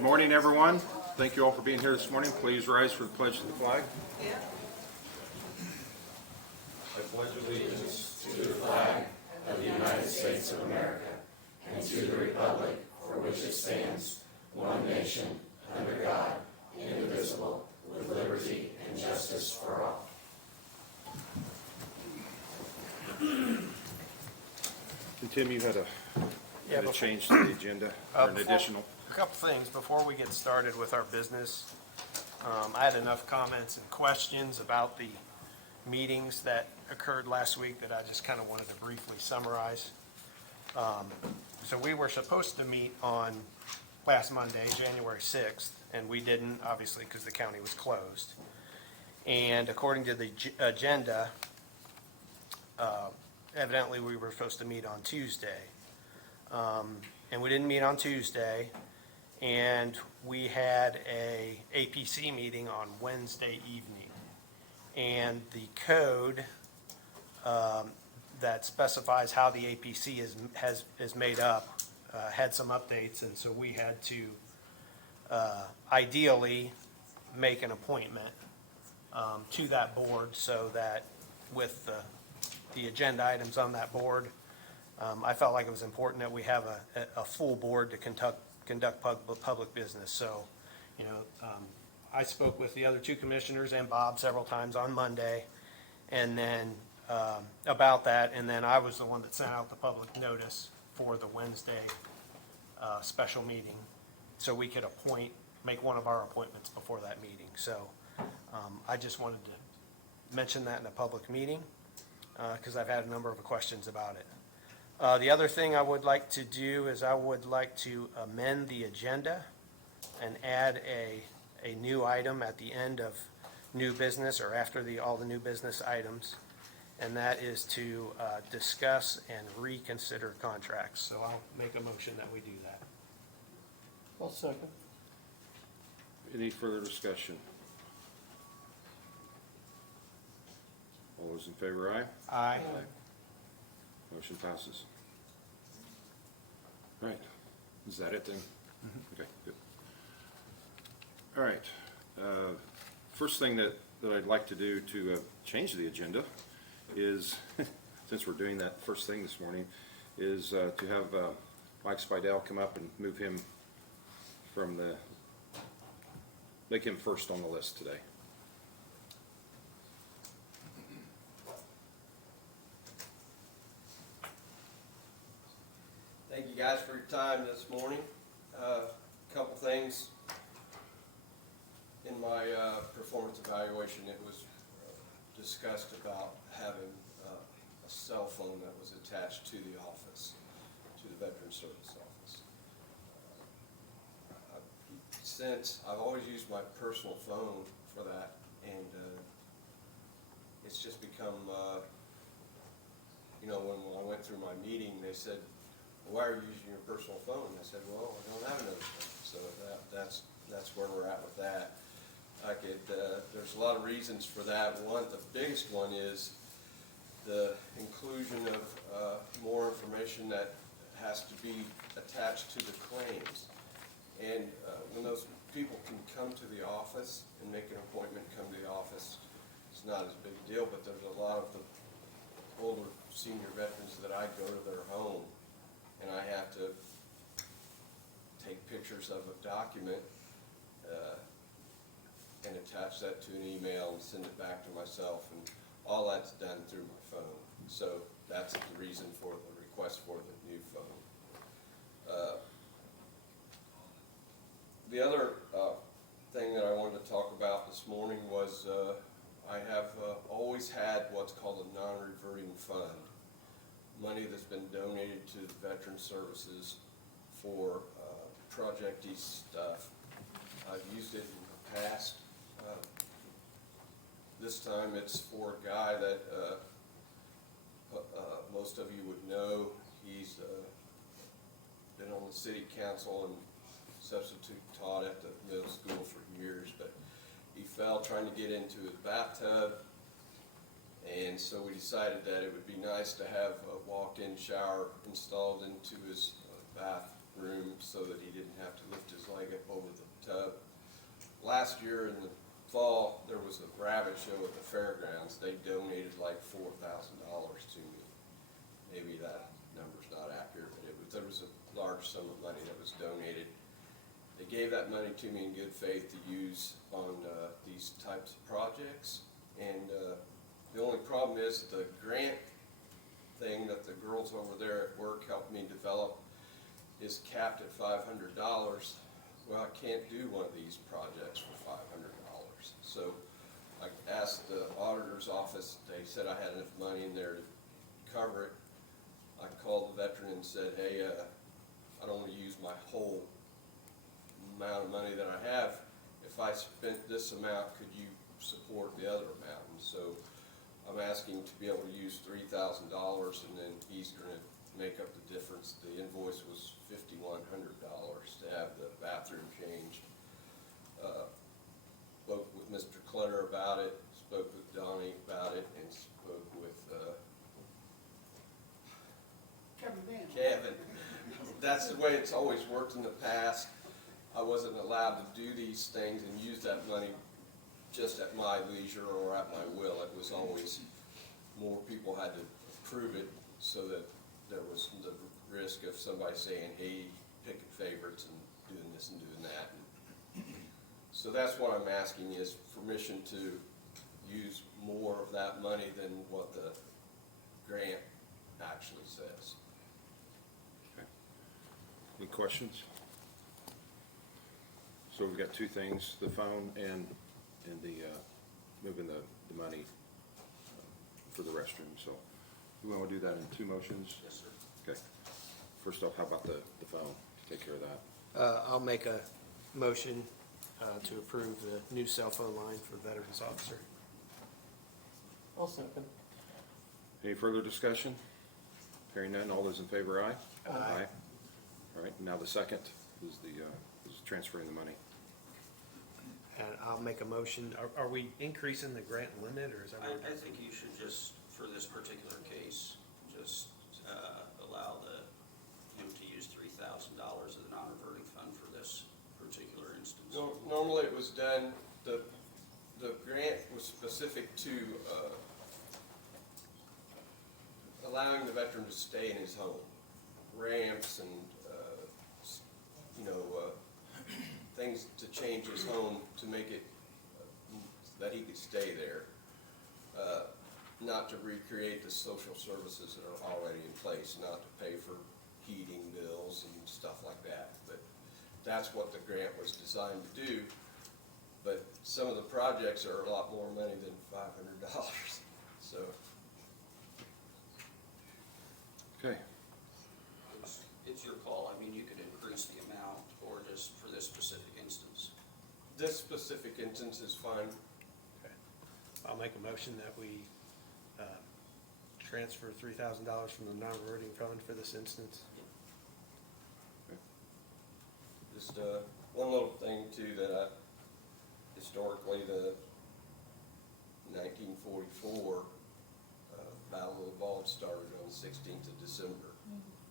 Good morning, everyone. Thank you all for being here this morning. Please rise for the pledge to the flag. I pledge allegiance to the flag of the United States of America and to the republic for which it stands, one nation, under God, indivisible, with liberty and justice for all. And Tim, you had a change to the agenda, or an additional. A couple things before we get started with our business. I had enough comments and questions about the meetings that occurred last week that I just kind of wanted to briefly summarize. So we were supposed to meet on last Monday, January 6th, and we didn't, obviously, because the county was closed. And according to the agenda, evidently we were supposed to meet on Tuesday. And we didn't meet on Tuesday, and we had a APC meeting on Wednesday evening. And the code that specifies how the APC is made up had some updates, and so we had to ideally make an appointment to that board so that with the agenda items on that board, I felt like it was important that we have a full board to conduct public business. So, I spoke with the other two commissioners and Bob several times on Monday, and then about that, and then I was the one that sent out the public notice for the Wednesday special meeting, so we could make one of our appointments before that meeting. So, I just wanted to mention that in a public meeting because I've had a number of questions about it. The other thing I would like to do is I would like to amend the agenda and add a new item at the end of new business or after all the new business items, and that is to discuss and reconsider contracts. So I'll make a motion that we do that. I'll second. Any further discussion? All those in favor, aye? Aye. Motion passes. All right, is that it then? Okay, good. All right, first thing that I'd like to do to change the agenda is, since we're doing that first thing this morning, is to have Mike Spidell come up and move him make him first on the list today. Thank you guys for your time this morning. A couple things. In my performance evaluation, it was discussed about having a cell phone that was attached to the office, to the Veteran Service Office. Since I've always used my personal phone for that, and it's just become, when I went through my meeting, they said, "Why are you using your personal phone?" I said, "Well, I don't have another phone." So that's where we're at with that. There's a lot of reasons for that. The biggest one is the inclusion of more information that has to be attached to the claims. And when those people can come to the office and make an appointment, come to the office, it's not as big a deal, but there's a lot of the older senior veterans that I go to their home, and I have to take pictures of a document and attach that to an email and send it back to myself, and all that's done through my phone. So that's the reason for the request for the new phone. The other thing that I wanted to talk about this morning was I have always had what's called a non-reverting fund. Money that's been donated to the Veteran Services for projecty stuff. I've used it in the past. This time it's for a guy that most of you would know. He's been on the city council and substitute taught at the middle school for years, but he fell trying to get into his bathtub, and so we decided that it would be nice to have a walk-in shower installed into his bathroom so that he didn't have to lift his leg up over the tub. Last year in the fall, there was a rabbit show at the fairgrounds. They donated like $4,000 to me. Maybe that number's not accurate, but there was a large sum of money that was donated. They gave that money to me in good faith to use on these types of projects. And the only problem is the grant thing that the girls over there at work helped me develop is capped at $500. Well, I can't do one of these projects for $500. So I asked the auditor's office, they said I had enough money in there to cover it. I called the veteran and said, hey, I don't want to use my whole amount of money that I have. If I spent this amount, could you support the other amount? And so I'm asking to be able to use $3,000, and then he's going to make up the difference. The invoice was $5,100 to have the bathroom changed. Spoke with Mr. Clutter about it, spoke with Donnie about it, and spoke with Kevin. That's the way it's always worked in the past. I wasn't allowed to do these things and use that money just at my leisure or at my will. It was always more people had to approve it, so that there was the risk of somebody saying, hey, picking favorites and doing this and doing that. So that's what I'm asking, is permission to use more of that money than what the grant actually says. Okay. Any questions? So we've got two things, the phone and the, moving the money for the restroom. So we want to do that in two motions? Yes, sir. Okay. First off, how about the phone? Take care of that. I'll make a motion to approve the new cell phone line for Veterans Officer. I'll second. Any further discussion? Hearing none, all those in favor, aye? Aye. All right, now the second is is transferring the money. And I'll make a motion, are we increasing the grant limit, or is that? I think you should just, for this particular case, just allow him to use $3,000 of the non-reverting fund for this particular instance. Normally it was done, the grant was specific to allowing the veteran to stay in his home. Ramps and, things to change his home to make it that he could stay there. Not to recreate the social services that are already in place, not to pay for heating bills and stuff like that. But that's what the grant was designed to do. But some of the projects are a lot more money than $500. So. Okay. It's your call. I mean, you could increase the amount or just for this specific instance. This specific instance is fine. Okay. I'll make a motion that we transfer $3,000 from the non-reverting fund for this instance. Just one little thing too, that historically the 1944 Battle of the Bulge started on the 16th of December,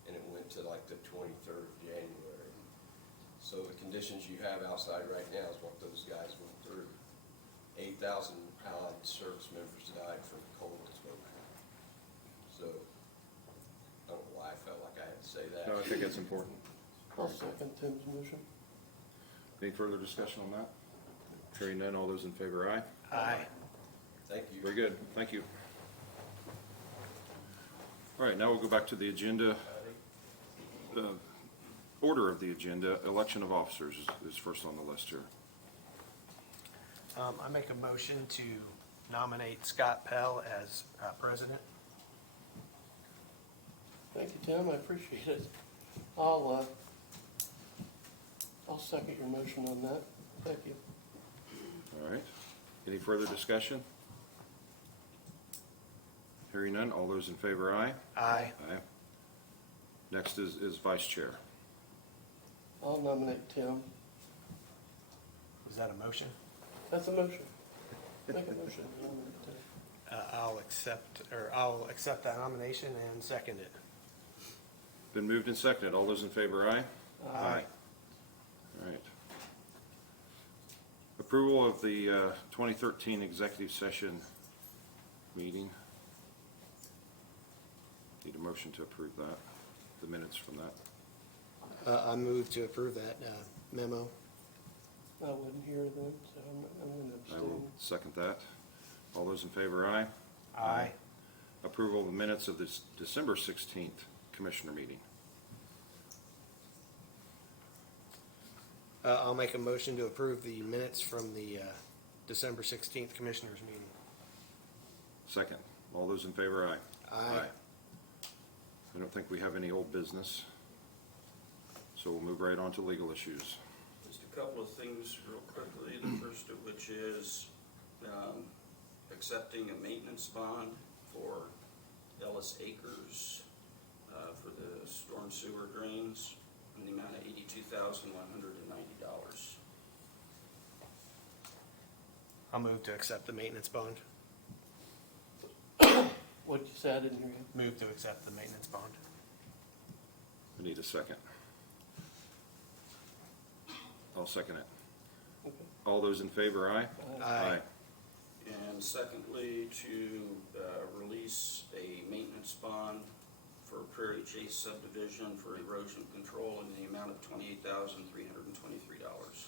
and it went to like the 23rd of January. So the conditions you have outside right now is what those guys went through. 8,000 Allied service members died from cold smoke. So I don't know why I felt like I had to say that. No, I think that's important. I'll second Tim's motion. Any further discussion on that? Hearing none, all those in favor, aye? Aye. Thank you. Very good, thank you. All right, now we'll go back to the agenda. Order of the agenda, election of officers is first on the list here. I make a motion to nominate Scott Pell as president. Thank you, Tim, I appreciate it. I'll second your motion on that. Thank you. All right, any further discussion? Hearing none, all those in favor, aye? Aye. Aye. Next is vice chair. I'll nominate Tim. Is that a motion? That's a motion. Make a motion to nominate Tim. I'll accept that nomination and second it. Been moved and seconded, all those in favor, aye? Aye. All right, Approval of the 2013 executive session meeting. Need a motion to approve that, the minutes from that. I move to approve that memo. I wasn't here then, so I'm gonna I will abstain. second that. All those in favor, aye? Aye. Approval of the minutes of this December 16th commissioner meeting. I'll make a motion to approve the minutes from the December 16th Commissioners meeting. Second. All those in favor, aye? Aye. I don't think we have any old business, so we'll move right on to legal issues. Just a couple of things real quickly, the first of which is accepting a maintenance bond for Ellis Acres for the storm sewer drains in the amount of $82,190. I'll move to accept the maintenance bond. What'd you say? I didn't hear you. Move to accept the maintenance bond. We need a second. I'll second it. Okay. All those in favor, aye? Aye. And secondly, to release a maintenance bond for Prairie Chase subdivision for erosion control in the amount of $28,323.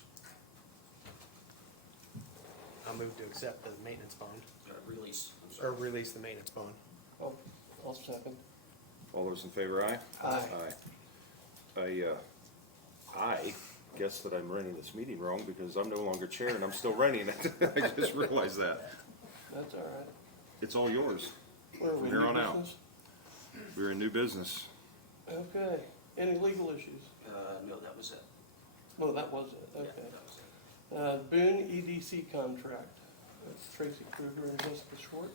I'll move to accept the maintenance bond, Release, I'm or sorry. release the maintenance bond. I'll second. All those in favor, aye? Aye. I guess that I'm running this meeting wrong because I'm no longer chair and I'm still running it. I just realized that. That's all right. It's all yours. Where are we, From here new on out. business? We're in new business. Okay. Any legal issues? No, that was it. Well, that was it, Yeah, okay. that was it. Boone EDC contract. That's Tracy Kruger and Jessica Schwartz.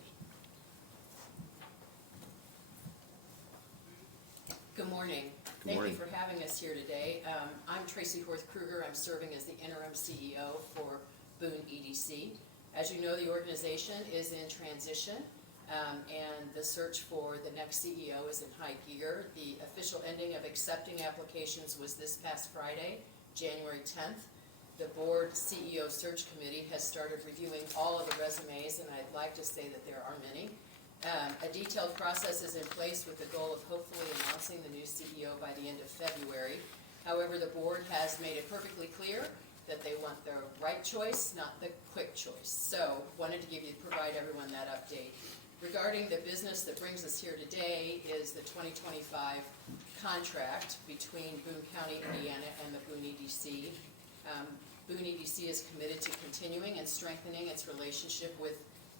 Good morning. Good Thank morning. you for having us here today. I'm Tracy Horth Kruger. I'm serving as the interim CEO for Boone EDC. As you know, the organization is in transition, and the search for the next CEO is in high gear. The official ending of accepting applications was this past Friday, January 10th. The board CEO search committee has started reviewing all of the resumes, and I'd like to say that there are many. A detailed process is in place with the goal of hopefully announcing the new CEO by the end of February. However, the board has made it perfectly clear that they want the right choice, not the quick choice. So, wanted to provide everyone that update. Regarding the business that brings us here today is the 2025 contract between Boone County, Indiana and the Boone EDC. Boone EDC is committed to continuing and strengthening its relationship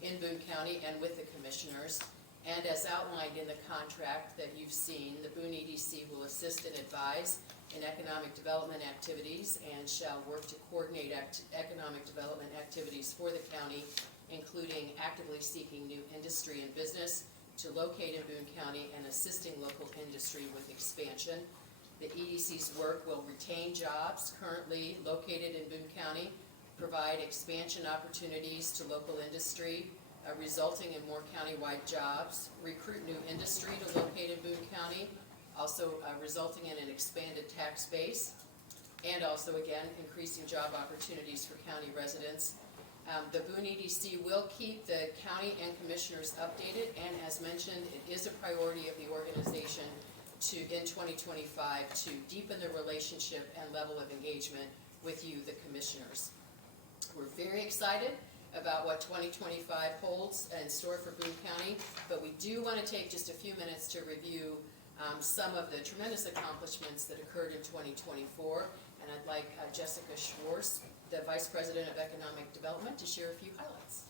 in Boone County and with the commissioners. And as outlined in the contract that you've seen, the Boone EDC will assist and advise in economic development activities and shall work to coordinate economic development activities for the county, including actively seeking new industry and business to locate in Boone County and assisting local industry with expansion. The EDC's work will retain jobs currently located in Boone County, provide expansion opportunities to local industry, resulting in more countywide jobs, recruit new industry to locate in Boone County, also resulting in an expanded tax base, and also, again, increasing job opportunities for county residents. The Boone EDC will keep the county and commissioners updated, and as mentioned, it is a priority of the organization in 2025 to deepen the relationship and level of engagement with you, the commissioners. We're very excited about what 2025 holds in store for Boone County, but we do want to take just a few minutes to review some of the tremendous accomplishments that occurred in 2024, and I'd like Jessica Schwartz, the Vice President of Economic Development, to share a few highlights.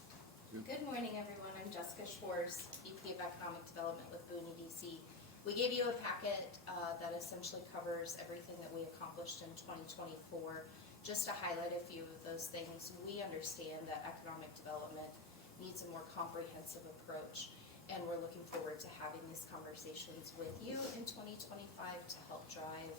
Good morning, everyone. I'm Jessica Schwartz, VP of Economic Development with Boone EDC. We gave you a packet that essentially covers everything that we accomplished in 2024. Just to highlight a few of those things, we understand that economic development needs a more comprehensive approach, and we're looking forward to having these conversations with you in 2025 to help drive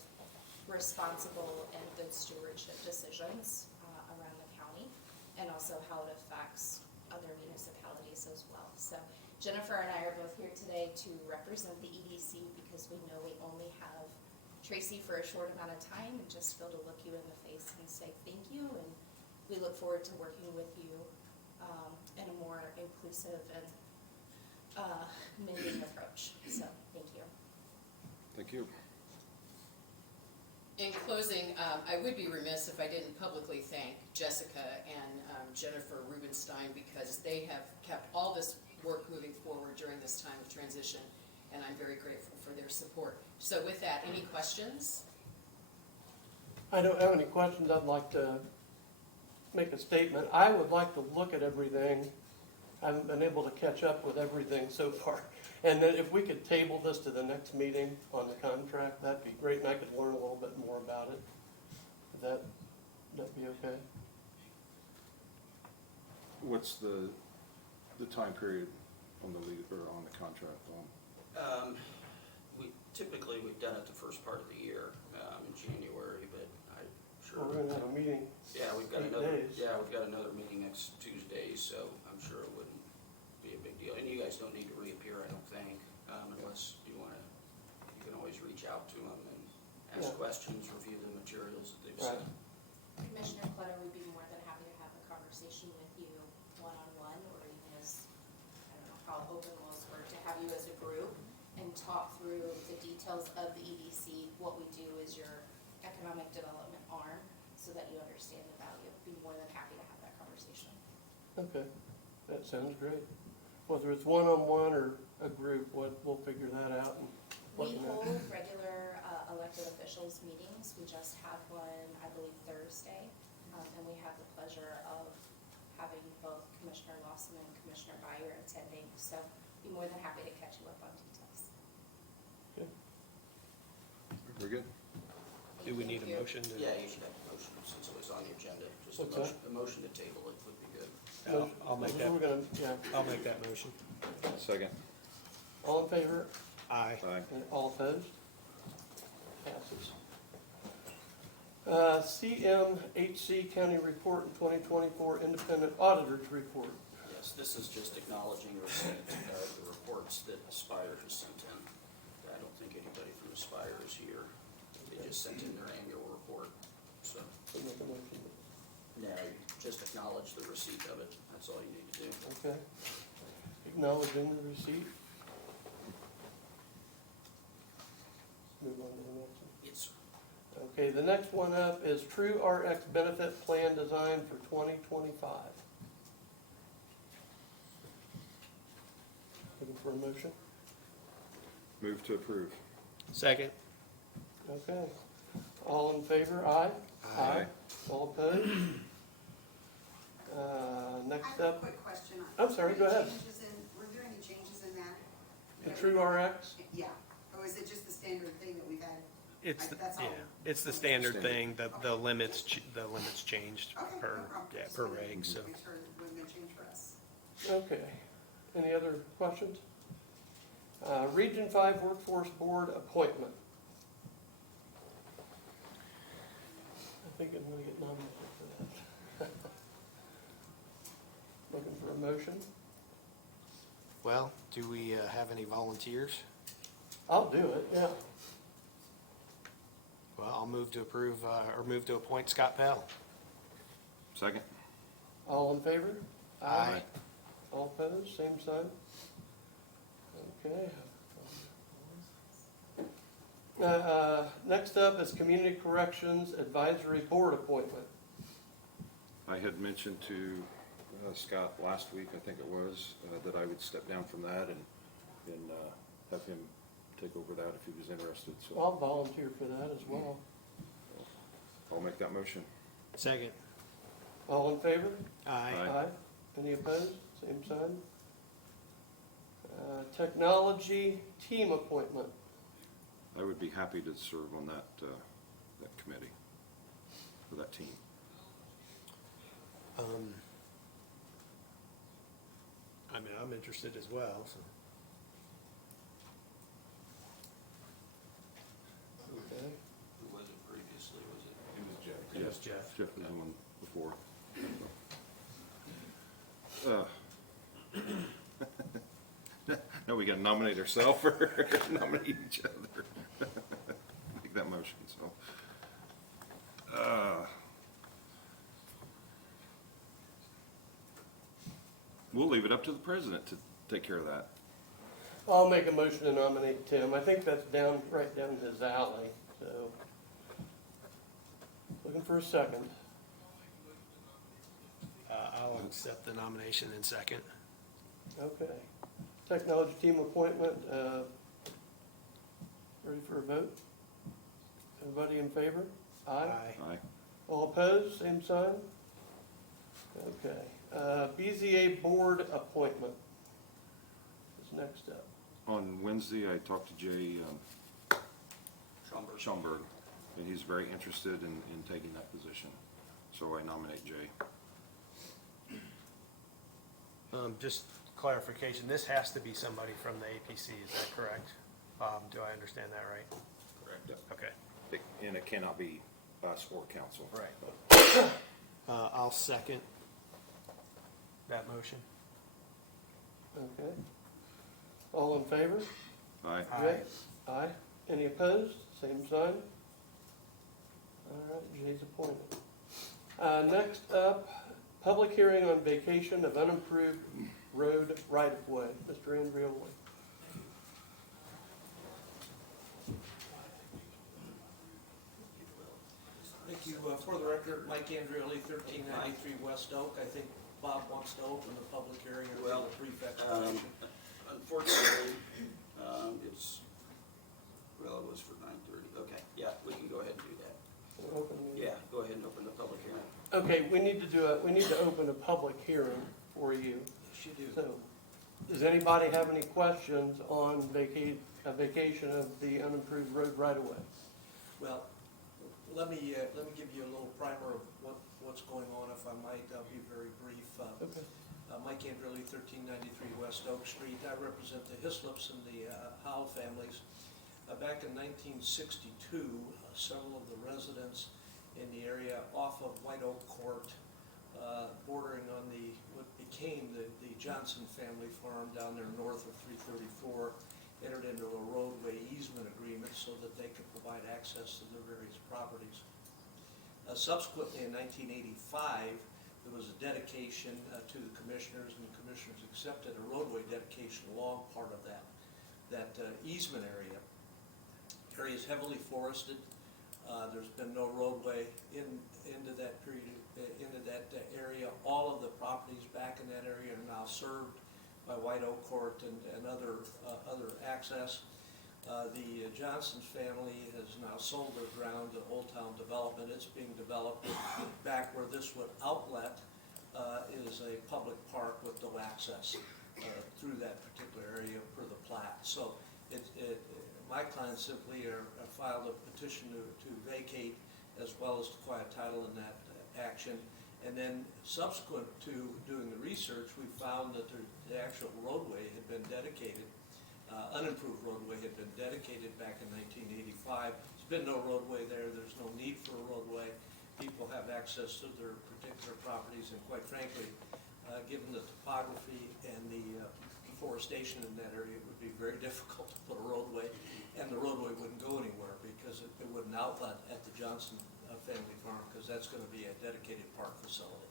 responsible and good stewardship decisions around the county, and also how it affects other municipalities as well. So Jennifer and I are both here today to represent the EDC because we know we only have Tracy for a short amount of time, and just feel to look you in the face and say thank you and we look forward to working with you in a more inclusive and mitigating approach. So, thank you. Thank you. In closing, I would be remiss if I didn't publicly thank Jessica and Jennifer Rubenstein, because they have kept all this work moving forward during this time of transition, and I'm very grateful for their support. So with that, any questions? I don't have any questions. I'd like to make a statement. I would like to look at everything. I haven't been able to catch up with everything so far. And then if we could table this to the next meeting on the contract, that'd be great, and I could learn a little bit more about it. Would that be okay? What's the time period on the lead, or on the contract on? We've done it the first part of the year, in January, but I'm sure. We're gonna have a meeting. Yeah, we've got 8 another, days. we've got another meeting next Tuesday, so I'm sure it wouldn't be a big deal. And you guys don't need to reappear, I don't think, unless you wanna, you can always reach out to them and ask Yeah. questions, review the materials that they've Right. sent. Commissioner Clutter would be more than happy to have a conversation with you one-on-one, or even as, I don't know how open was, or to have you as a group and talk through the details of the EDC. What we do is your economic development arm, so that you understand the value. Be more than happy to have that conversation. Okay, that sounds great. Whether it's one-on-one or a group, we'll figure that out and let We you know. hold regular elected officials meetings. We just had one, I believe, Thursday, and we have the pleasure of having both Commissioner Lawson and Commissioner Byer attending. So be more than happy to catch you up on details. Okay. We're good? Do we need Thank a you. motion to? Yeah, you should have a motion since it was on the agenda. Just What's that? a motion to table it would be good. I'll make that, We're gonna, yeah, I'll make that motion. Second. all in favor? Aye. Aye. And all opposed? Passes. CMHC County Report and 2024 Independent Auditors Report. Yes, this is just acknowledging receipt of the reports that Aspire has sent in. I don't think anybody from Aspire is here. They just sent in their annual report, so. So make a motion. No, you just acknowledge the receipt of it. That's all you need to do. Okay. Acknowledging the receipt. Move on to the next one. Yes, sir. Okay, the next one up is True RX Benefit Plan Design for 2025. Looking for a motion? Move to approve. Second? Okay. All in favor, aye? Aye. All opposed? I Next have a up, quick question. I'm sorry, go ahead. Were there any changes in that? the True RX. Yeah, or is it just the standard thing that we've had? It's, That's all. yeah, it's the standard Standard. thing, the limits, the limits changed Okay, no per, problem. yeah, Just per wanted to reg, so. Make sure it wasn't gonna change for us. Okay. Any other questions? Region 5 Workforce Board appointment. I think I'm gonna get nominated for that. Looking for a motion? Well, do we have any volunteers? I'll do it, yeah. Well, I'll move to approve, or move to appoint Scott Pell. Second. All in favor? Aye. All opposed, same sign? Okay. Next up is Community Corrections Advisory Board appointment. I had mentioned to Scott last week, I think it was, that I would step down from that and have him take over that if he was interested, so I'll volunteer for that as well. I'll make that motion. Second. All in favor? Aye. Aye. Any opposed? Same sign. Technology Team appointment. I would be happy to serve on that, that committee, for that team. I mean, I'm interested as well, so. Okay. Who was it previously? Was it? It was Jeff. It was Jeff. Jeff was the one before. No, we gotta nominate ourselves or nominate each other. Make that motion, so. We'll leave it up to the president to take care of that. I'll make a motion to nominate Tim. I think that's right down his alley, so. Looking for a second. I'll accept the nomination in second. Okay. Technology team appointment, ready for a vote? Everybody in favor? Aye. Aye. All opposed, same sign? Okay. BZA board appointment is next up. On Wednesday, I talked to Jay Schaumburg. Schaumburg, and he's very interested in taking that position. So I nominate Jay. Just clarification, this has to be somebody from the APC, is that correct? Do I understand that right? Correct. Okay. And it cannot be us or council. Right. I'll second that motion. Okay. All in favor? Aye. Jay? Aye. Any opposed? Same sign? All right, Jay's appointed. Next up, public hearing on vacation of unimproved road right-of-way. Mr. Andreoli. Thank you. For the record, Mike Andreoli, 1393 West Oak. I think Bob wants to open the public hearing or Well, give a brief explanation. Unfortunately, it's, well, it was for 9:30. Okay, yeah, we can go ahead and do that. We'll open the- Yeah, go ahead and open the public hearing. Okay, we need to open a public hearing for you. Yes, you do. So, does anybody have any questions on vacation of the unimproved road right-of-way? Well, let me give you a little primer of what's going on, if I might. I'll be very brief. Okay. Mike Andreoli, 1393 West Oak Street. I represent the Hislops and the Howell families. Back in 1962, several of the residents in the area off of White Oak Court, bordering on what became the Johnson family farm down there north of 334, entered into a roadway easement agreement so that they could provide access to their various properties. Subsequently, in 1985, there was a dedication to the commissioners, and the commissioners accepted a roadway dedication along part of that easement area. The area is heavily forested. There's been no roadway into that period, into that area. All of the properties back in that area are now served by White Oak Court and other access. The Johnson's family has now sold their ground to Old Town Development. It's being developed back where this would outlet is a public park with no access through that particular area per the plat. So my clients simply filed a petition to vacate as well as to quiet title in that action. And then subsequent to doing the research, we found that the actual roadway had been dedicated, unimproved roadway had been dedicated back in 1985. There's been no roadway there. There's no need for a roadway. People have access to their particular properties, and quite frankly, given the topography and the deforestation in that area, it would be very difficult to put a roadway, and the roadway wouldn't go anywhere because it wouldn't outlet at the Johnson family farm, because that's going to be a dedicated park facility.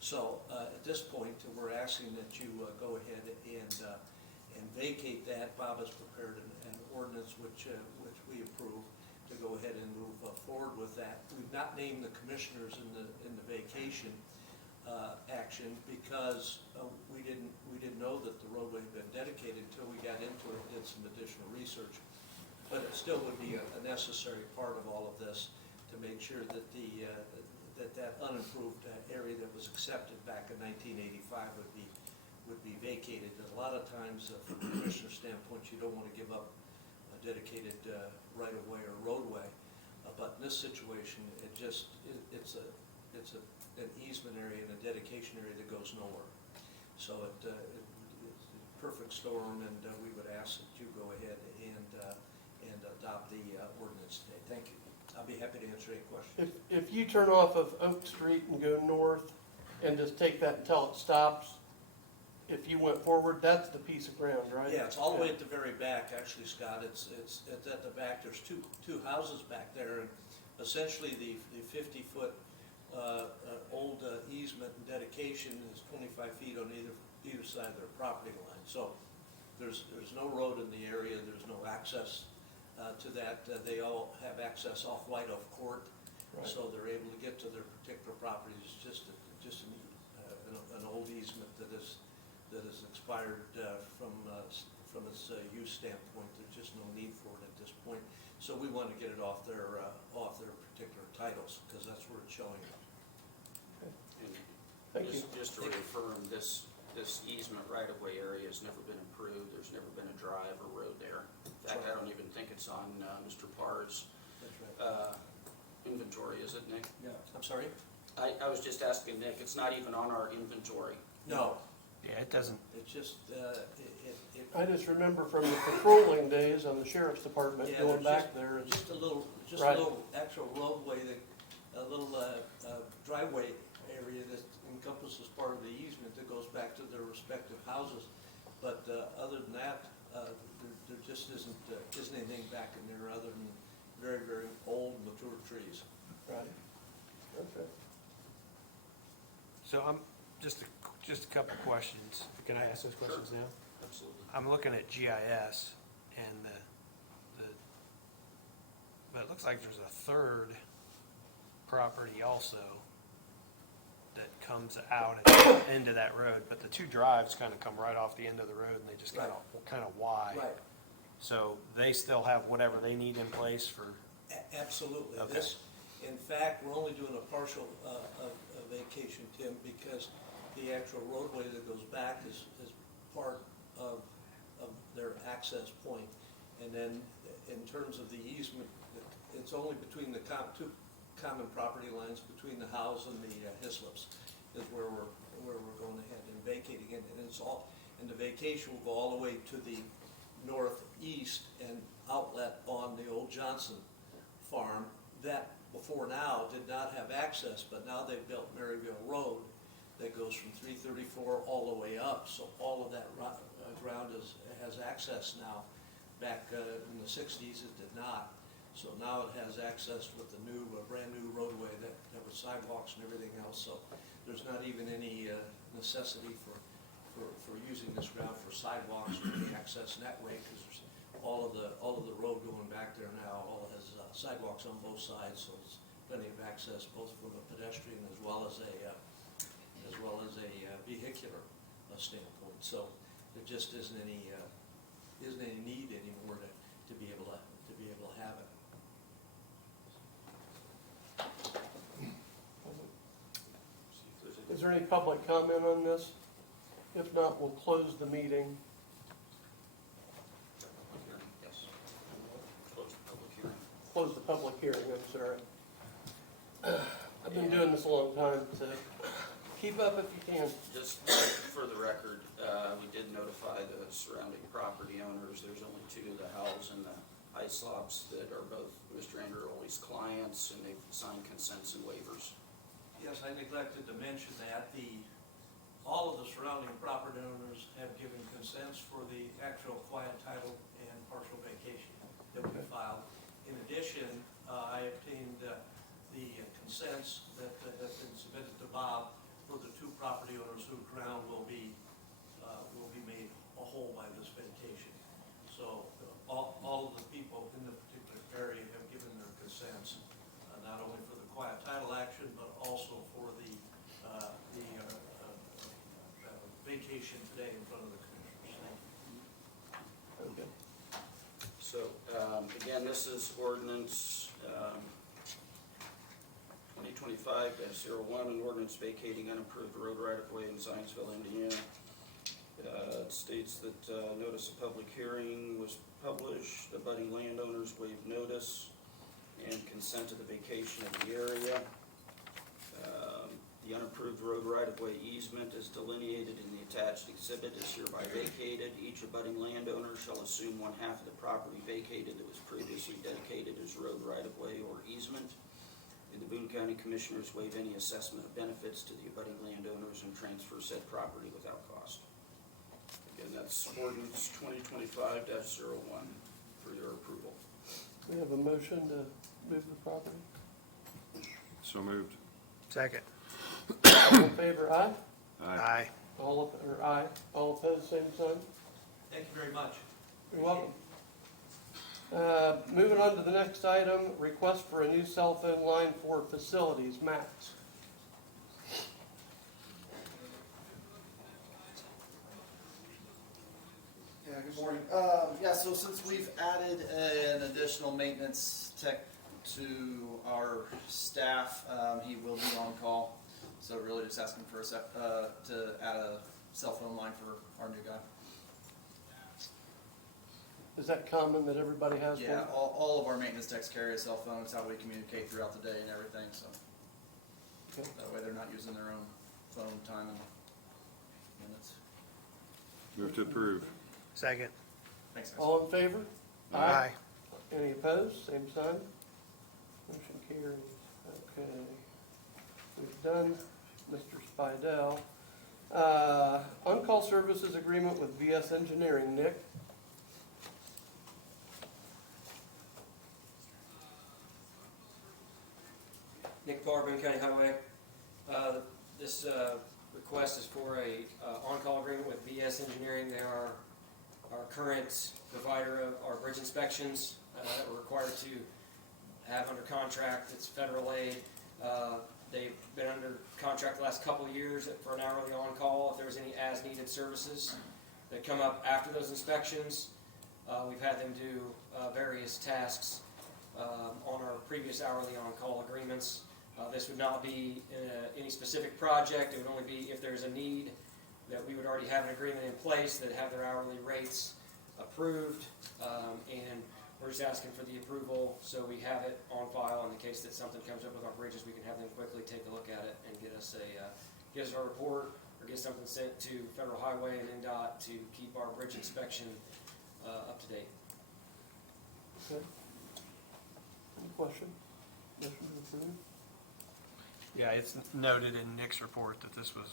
So at this point, we're asking that you go ahead and vacate that. Bob has prepared an ordinance which we approve to go ahead and move forward with that. We've not named the commissioners in the vacation action because we didn't know that the roadway had been dedicated until we got into it and did some additional research. But it still would be a necessary part of all of this to make sure that that unimproved area that was accepted back in 1985 would be vacated. And a lot of times, from a commissioner standpoint, you don't want to give up a dedicated right-of-way or roadway. But in this situation, it's an easement area and a dedication area that goes nowhere. So it's a perfect storm, and we would ask that you go ahead and adopt the ordinance today. Thank you. I'll be happy to answer any questions. If you turn off of Oak Street and go north and just take that until it stops, if you went forward, that's the piece of ground, right? Yeah, it's all the way at the very back, actually, Scott. It's at the back. There's two houses back there, and essentially the 50-foot old easement and dedication is 25 feet on either either side of their property line. So there's no road in the area, there's no access to that. They all have access off White Oak Court, Right. so they're able to get to their particular properties. It's just an old easement that is expired from its use standpoint. There's just no need for it at this point. So we want to get it off their particular titles, because that's where it's showing up. And Thank you. Just to reaffirm, this easement right-of-way area has never been improved, there's never been a drive or road there. In fact, I don't even think it's on Mr. Parr's That's right. inventory, is it, Nick? Yeah. I'm sorry? I was just asking Nick, it's not even on our inventory. No, Yeah, it doesn't, it's just, I just remember from the patrolling days on the sheriff's department, Yeah, going there's back there, and just a little Right. actual roadway, a little driveway area that encompasses part of the easement that goes back to their respective houses. But other than that, there just isn't anything back in there other than very, very old mature trees. right, okay. so I'm, just a couple questions. Can I ask those questions now? Absolutely. I'm looking at GIS and but it looks like there's a third property also that comes out at the end of that road, but the two drives kind of come right off the end of the road and they just kind of wide. Right. So they still have whatever they need in place for, Absolutely. Okay. This, in fact, we're only doing a partial a vacation, Tim, because the actual roadway that goes back is part of their access point. And then in terms of the easement, it's only between the two common property lines between the house and the Hislops is where we're going ahead and vacating it. And it's all, and the vacation will go all the way to the northeast and outlet on the old Johnson farm that before now did not have access, but now they've built Maryville Road that goes from 334 all the way up. So all of that ground has access now. Back in the 60s, it did not. So now it has access with the new, brand new roadway that with sidewalks and everything else. So there's not even any necessity for using this ground for sidewalks or any access in that way, because there's all of the road going back there now, all has sidewalks on both sides, so it's plenty of access both from a pedestrian as well as a vehicular standpoint. So there just isn't any need anymore to be able to have it. Is there any public comment on this? If not, we'll close the meeting. Yes. Close the public hearing. Close the public hearing, I'm sorry. I've been doing this a long time, so keep up if you can. Just for the record, we did notify the surrounding property owners. There's only two, the Howells and the Islops, that are both Mr. Anderoli's clients, and they've signed consents and waivers. Yes, I neglected to mention that all of the surrounding property owners have given consents for the actual quiet title and partial vacation that we filed. In addition, I obtained the consents that have been submitted to Bob for the two property owners whose ground will be made a whole by this vacation. So all of the people in the particular area have given their consents, not only for the quiet title action, but also for the vacation today in front of the commissioners. Okay. So, again, this is ordinance 2025-01, an ordinance vacating unapproved road right-of-way in Zionsville, Indiana. It states that notice of public hearing was published, the budding landowners waived notice and consent to the vacation of the area. The unapproved road right-of-way easement is delineated in the attached exhibit is hereby vacated. Each abutting landowner shall assume 1/2 of the property vacated that was previously dedicated as road right-of-way or easement. And the Boone County Commissioners waive any assessment of benefits to the abutting landowners and transfer said property without cost. Again, that's ordinance 2025-01 for your approval. We have a motion to move the property. So moved. second. All in favor, aye? Aye. Aye. All opposed, same sign. Thank you very much. You're welcome. Moving on to the next item, request for a new cell phone line for facilities, Max. Yeah, good morning. Yeah, so since we've added an additional maintenance tech to our staff, he will be on call. So really just asking for to add a cell phone line for our new guy. Is that common that everybody has one? Yeah, all of our maintenance techs carry a cell phone. It's how we communicate throughout the day and everything, so Okay. that way they're not using their own phone time and minutes. Move to approve. Second. Thanks, guys. All in favor? Aye. Any opposed? Same sign. Motion carries. Okay. We've done Mr. Spidell. On-call services agreement with VS Engineering, Nick. Nick Parr, Boone County Highway. This request is for a on-call agreement with VS Engineering. They are our current provider of our bridge inspections that we're required to have under contract. It's federal aid. They've been under contract the last couple of years for an hourly on-call. If there was any as-needed services that come up after those inspections, we've had them do various tasks on our previous hourly on-call agreements. This would not be any specific project. It would only be if there's a need that we would already have an agreement in place that have their hourly rates approved. And we're just asking for the approval so we have it on file in the case that something comes up with our bridges. We can have them quickly take a look at it and get us our report or get something sent to Federal Highway and NDOT to keep our bridge inspection up to date. Okay. Any question? Motion to approve? Yeah, it's noted in Nick's report that this was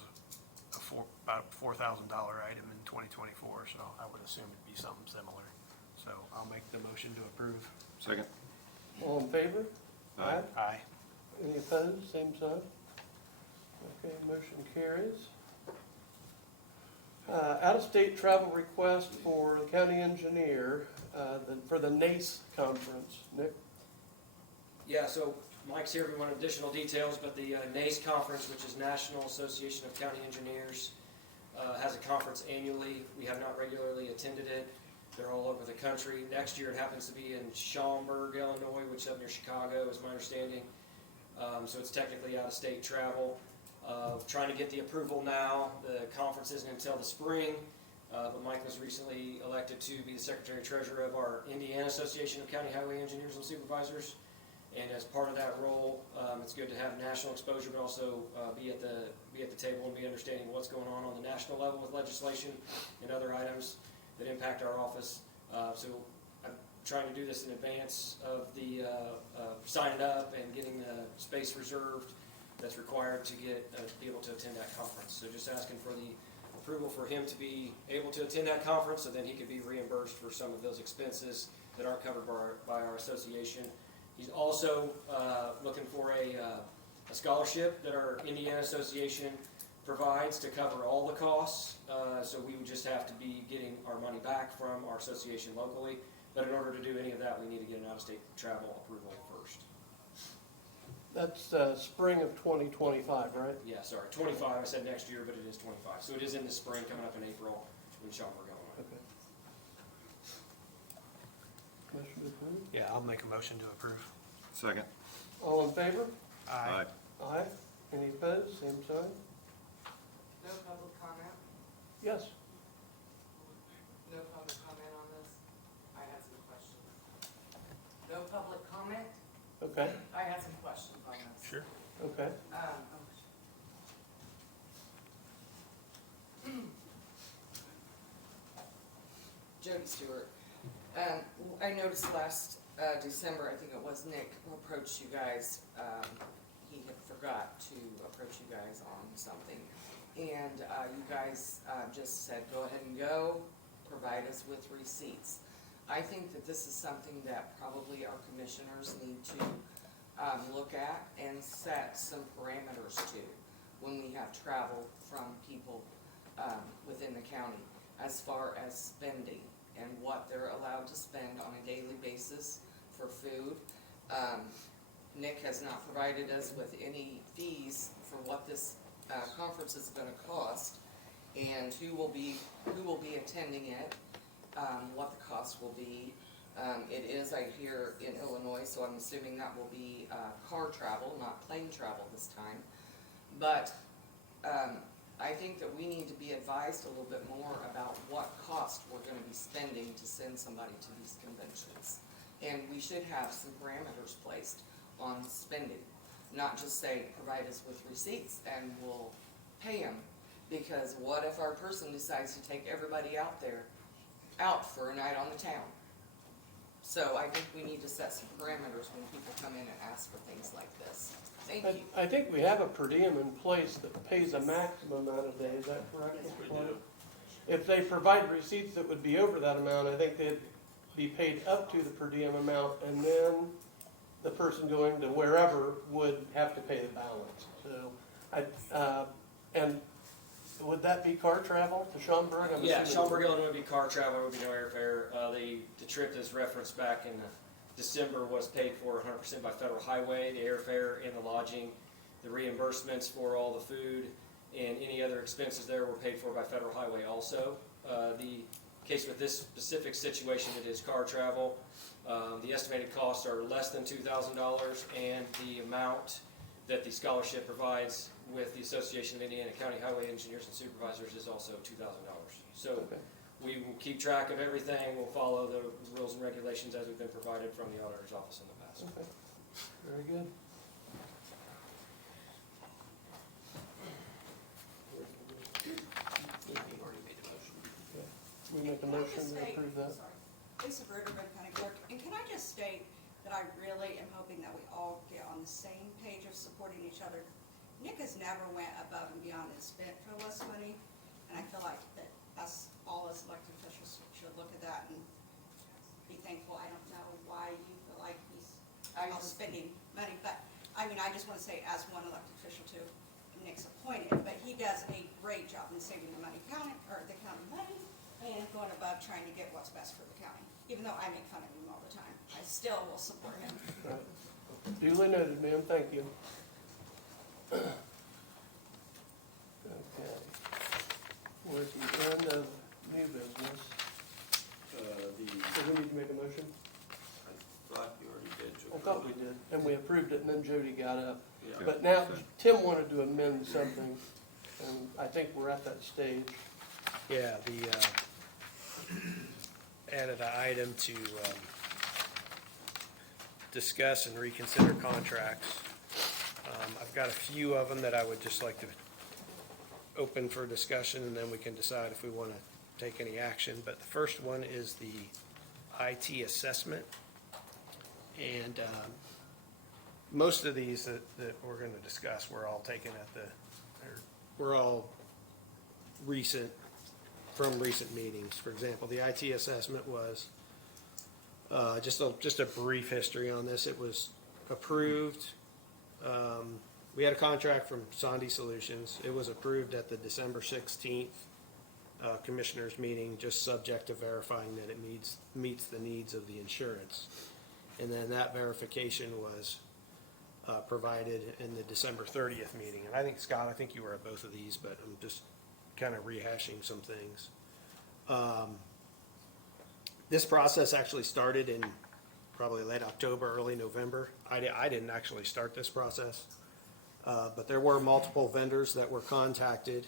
about $4,000 item in 2024, so I would assume it'd be something similar. So I'll make the motion to approve. Second. All in favor? Aye. Aye. Any opposed? Same sign. Okay, motion carries. Out-of-state travel request for the county engineer for the NACE conference. Nick? Yeah, so Mike's here if we want additional details, but the NACE conference, which is National Association of County Engineers, has a conference annually. We have not regularly attended it. They're all over the country. Next year it happens to be in Schaumburg, Illinois, which is up near Chicago, is my understanding. So it's technically out-of-state travel. Trying to get the approval now. The conference isn't until the spring, but Mike was recently elected to be the Secretary-Treasurer of our Indiana Association of County Highway Engineers and Supervisors. And as part of that role, it's good to have national exposure, but also be at the table and be understanding what's going on the national level with legislation and other items that impact our office. So I'm trying to do this in advance of the signing up and getting the space reserved that's required to be able to attend that conference. So just asking for the approval for him to be able to attend that conference, so then he could be reimbursed for some of those expenses that aren't covered by our association. He's also looking for a scholarship that our Indiana Association provides to cover all the costs. So we would just have to be getting our money back from our association locally. But in order to do any of that, we need to get an out-of-state travel approval first. That's spring of 2025, right? Yeah, sorry, 25. I said next year, but it is 25. So it is in the spring, coming up in April in Schaumburg, Illinois. Okay. Motion to approve? Yeah, I'll make a motion to approve. Second. All in favor? Aye. Aye. Any opposed? Same sign. No public comment? Yes. No public comment on this? I had some questions. No public comment? Okay, I had some questions on this. Sure. okay. Jody Stewart. I noticed last December, I think it was Nick, who approached you guys. He had forgot to approach you guys on something. And you guys just said, go ahead and go, provide us with receipts. I think that this is something that probably our commissioners need to look at and set some parameters to when we have travel from people within the county as far as spending and what they're allowed to spend on a daily basis for food. Nick has not provided us with any fees for what this conference is gonna cost and who will be attending it, what the cost will be. It is, I hear, in Illinois, so I'm assuming that will be car travel, not plane travel this time. But I think that we need to be advised a little bit more about what cost we're gonna be spending to send somebody to these conventions. And we should have some parameters placed on spending, not just say, provide us with receipts and we'll pay them. Because what if our person decides to take everybody out for a night on the town? So I think we need to set some parameters when people come in and ask for things like this. Thank you. I think we have a per diem in place that pays a maximum amount of days, is that correct? Yes, Mr. Clark? If they provide receipts that would be over that amount, I think they'd be paid up to the per diem amount, and then the person going to wherever would have to pay the balance. So, and would that be car travel to Schaumburg? I'm Yeah, assuming- Schaumburg, Illinois would be car travel, would be no airfare. The trip is referenced back in December was paid for 100% by Federal Highway, the airfare and the lodging, the reimbursements for all the food, and any other expenses there were paid for by Federal Highway also. The case with this specific situation, it is car travel. The estimated costs are less than $2,000, and the amount that the scholarship provides with the Association of Indiana County Highway Engineers and Supervisors is also $2,000. So Okay. we will keep track of everything, we'll follow the rules and regulations as we've been provided from the auditor's office in the past. Okay, very good. We make a motion to approve that? Lisa Bruder, Red County Clerk, and can I just state that I really am hoping that we all get on the same page of supporting each other. Nick has never went above and beyond and spent for less money, and I feel like that us, all as elected officials, should look at that and be thankful. I don't know why you feel like he's out spending money, but, I mean, I just wanna say, as one elected official too, Nick's appointed, but he does a great job in saving the money, the county money, and going above trying to get what's best for the county. Even though I make fun of him all the time, I still will support him. Right. Duly noted, ma'am, thank you. Okay. We're at the end of new business. So we need to make a motion? I thought you already did. I thought we did, and we approved it, and then Jody got up. Yeah. But now, Tim wanted to amend something, and I think we're at that stage. Yeah, added an item to discuss and reconsider contracts. I've got a few of them that I would just like to open for discussion, and then we can decide if we want to take any action. But the first one is the IT assessment. And most of these that we're going to discuss, we're all taken we're all from recent meetings. For example, the IT assessment was, just a brief history on this. It was approved. We had a contract from Sondi Solutions. It was approved at the December 16th commissioners meeting, just subject to verifying that it meets the needs of the insurance. And then that verification was provided in the December 30th meeting. And I think, Scott, you were at both of these, but I'm just kind of rehashing some things. This process actually started in probably late October, early November. I didn't actually start this process, but there were multiple vendors that were contacted.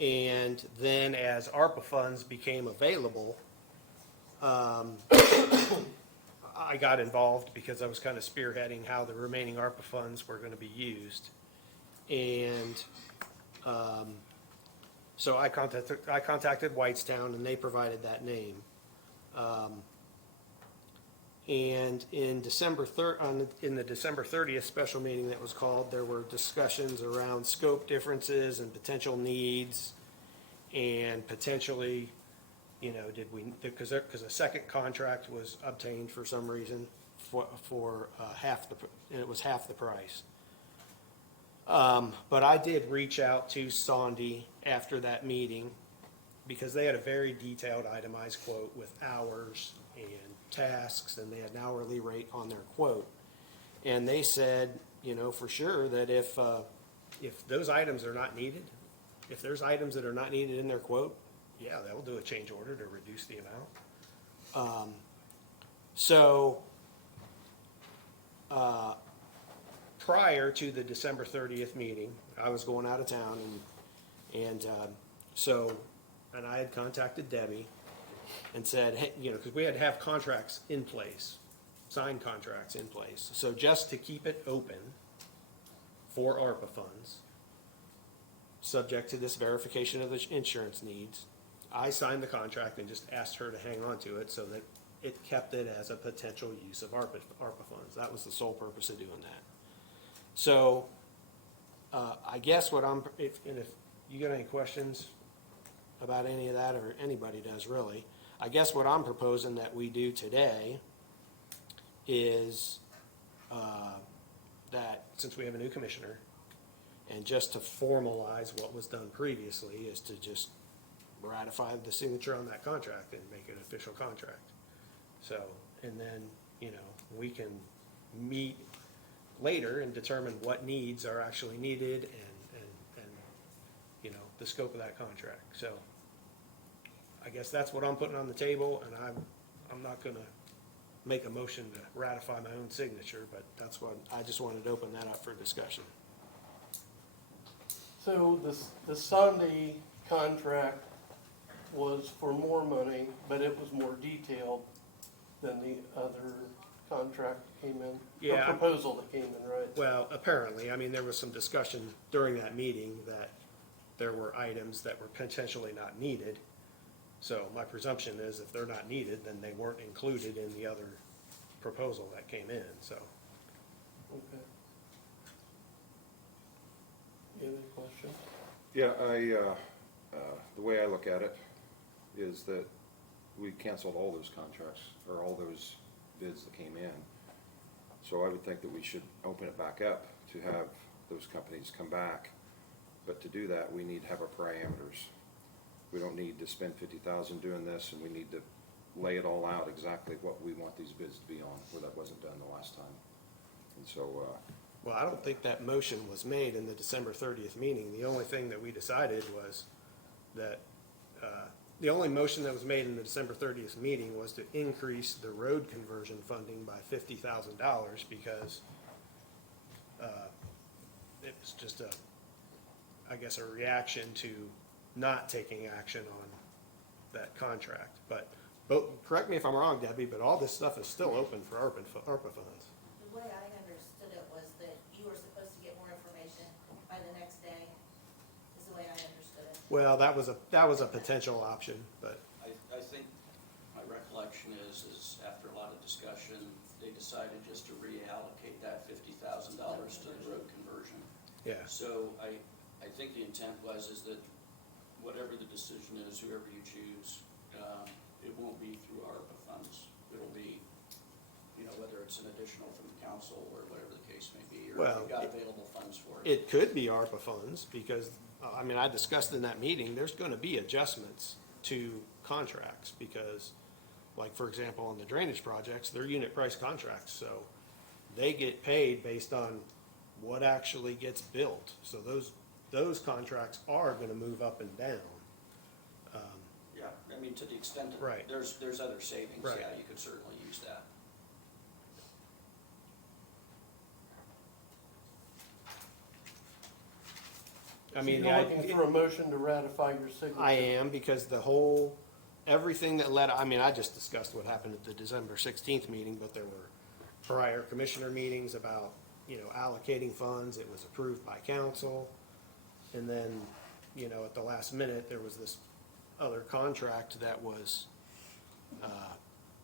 And then as ARPA funds became available, I got involved because I was kind of spearheading how the remaining ARPA funds were going to be used. And so I contacted Whitestown, and they provided that name. And in the December 30th special meeting that was called, there were discussions around scope differences and potential needs, and potentially, because a second contract was obtained for some reason for and it was half the price. But I did reach out to Sondi after that meeting, because they had a very detailed itemized quote with hours and tasks, and they had an hourly rate on their quote. And they said, you know, for sure that if those items are not needed, if there's items that are not needed in their quote, yeah, they'll do a change order to reduce the amount. Prior to the December 30th meeting, I was going out of town, and I had contacted Debbie and said, hey, you know, because we had to have contracts in place, signed contracts in place. So just to keep it open for ARPA funds, subject to this verification of the insurance needs, I signed the contract and just asked her to hang on to it so that it kept it as a potential use of ARPA funds. That was the sole purpose of doing that. So, I guess what if you got any questions about any of that, or anybody does really, I guess what I'm proposing that we do today is that since we have a new commissioner, and just to formalize what was done previously, is to just ratify the signature on that contract and make it an official contract. So, and then, you know, we can meet later and determine what needs are actually needed and you know, the scope of that contract. So I guess that's what I'm putting on the table, and I'm not gonna make a motion to ratify my own signature, but that's what, I just wanted to open that up for discussion. So the Sunday contract was for more money, but it was more detailed than the other contract that came in? Yeah. Or proposal that came in, right? Well, apparently, I mean, there was some discussion during that meeting that there were items that were potentially not needed. So my presumption is if they're not needed, then they weren't included in the other proposal that came in, so. Okay. You have any questions? Yeah, the way I look at it is that we canceled all those contracts, or all those bids that came in. So I would think that we should open it back up to have those companies come back. But to do that, we need to have our parameters. We don't need to spend $50,000 doing this, and we need to lay it all out exactly what we want these bids to be on, where that wasn't done the last time. And so, Well, I don't think that motion was made in the December 30th meeting. The only thing that we decided was that, the only motion that was made in the December 30th meeting was to increase the road conversion funding by $50,000 because it was just I guess a reaction to not taking action on that contract. But correct me if I'm wrong, Debbie, but all this stuff is still open for ARPA funds. The way I understood it was that you were supposed to get more information by the next day, is the way I understood it. Well, that was a potential option, but I think my recollection is after a lot of discussion, they decided just to reallocate that $50,000 to the road conversion. yeah. So I think the intent is that whatever the decision is, whoever you choose, it won't be through ARPA funds. It'll be, you know, whether it's an additional from the council or whatever the case may be, or if Well, you've got available funds for it. It could be ARPA funds because, I mean, I discussed in that meeting, there's gonna be adjustments to contracts because, like, for example, on the drainage projects, they're unit price contracts, so they get paid based on what actually gets built. So those contracts are gonna move up and down. Yeah, I mean, to the extent that Right. there's other savings, Right. yeah, you could certainly use that. I mean, So you're looking for a motion to ratify your signature? I am, because everything that led, I mean, I just discussed what happened at the December 16th meeting, but there were prior commissioner meetings about, you know, allocating funds. It was approved by council. And then, you know, at the last minute, there was this other contract that was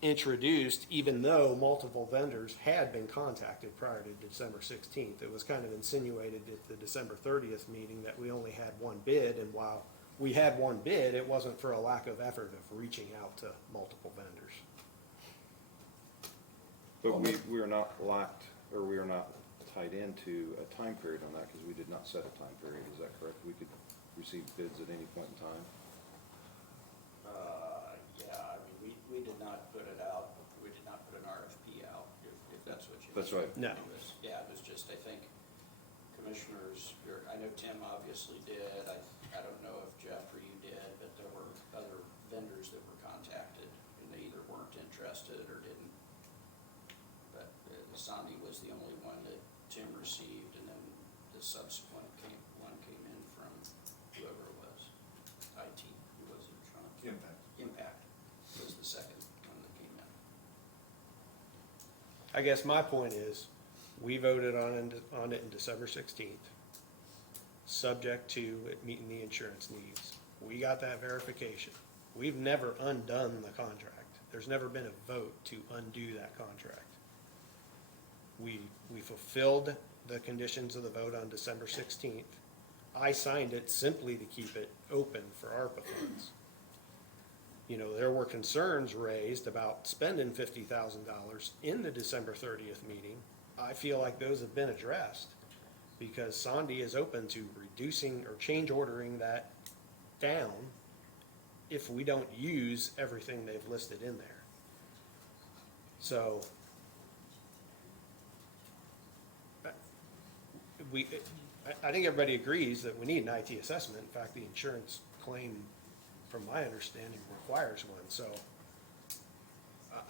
introduced, even though multiple vendors had been contacted prior to December 16th. It was kind of insinuated at the December 30th meeting that we only had one bid, and while we had one bid, it wasn't for a lack of effort of reaching out to multiple vendors. but we are not locked, or we are not tied into a time period on that, because we did not set a time period, is that correct? We receive bids at any point in time? Yeah, I mean, we did not put it out, we did not put an RFP out, if that's what you. That's right. No. Yeah, it was just, I think, commissioners, I know Tim obviously did, I don't know if Jeff or you did, but there were other vendors that were contacted, and they either weren't interested or didn't. But Sandy was the only one that Tim received, and then the subsequent one came in from whoever it was, IT, who was it, Sean? Impact was the second one that came in. I guess my point is, we voted on it in December 16th, subject to it meeting the insurance needs. We got that verification. We've never undone the contract. There's never been a vote to undo that contract. We fulfilled the conditions of the vote on December 16th. I signed it simply to keep it open for ARPA funds. You know, there were concerns raised about spending $50,000 in the December 30th meeting. I feel like those have been addressed because Sandy is open to reducing or change ordering that down if we don't use everything they've listed in there. So I think everybody agrees that we need an IT assessment. In fact, the insurance claim, from my understanding, requires one. So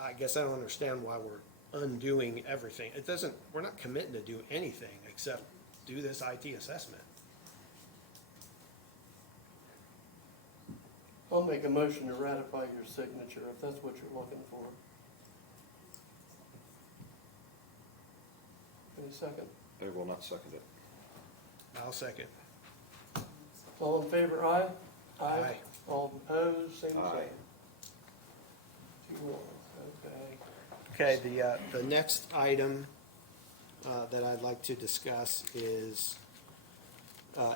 I guess I don't understand why we're undoing everything. It doesn't, we're not committing to do anything except do this IT assessment. I'll make a motion to ratify your signature if that's what you're looking for. Any second? I will not second it. I'll second. All in favor, aye? Aye. All opposed, same sign. Aye. 2-1, okay. Okay, the next item that I'd like to discuss is,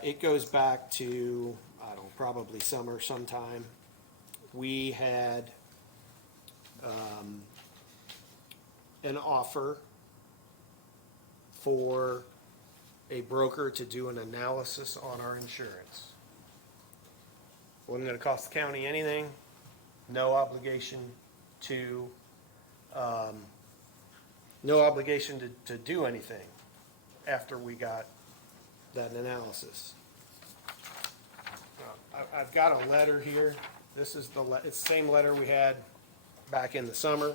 it goes back to, I don't know, probably summer sometime. We had an offer for a broker to do an analysis on our insurance. Wasn't gonna cost the county anything, no obligation to, to do anything after we got that analysis. I've got a letter here. This is it's the same letter we had back in the summer.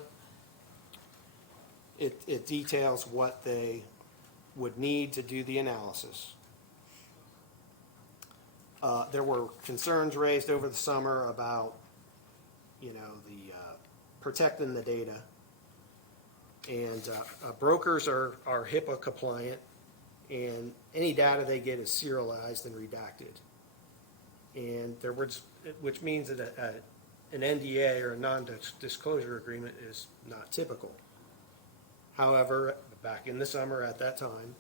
It details what they would need to do the analysis. There were concerns raised over the summer about, you know, the protecting the data. And brokers are HIPAA compliant, and any data they get is serialized and redacted. And there was, which means that an NDA or a non-disclosure agreement is not typical. However, back in the summer at that time,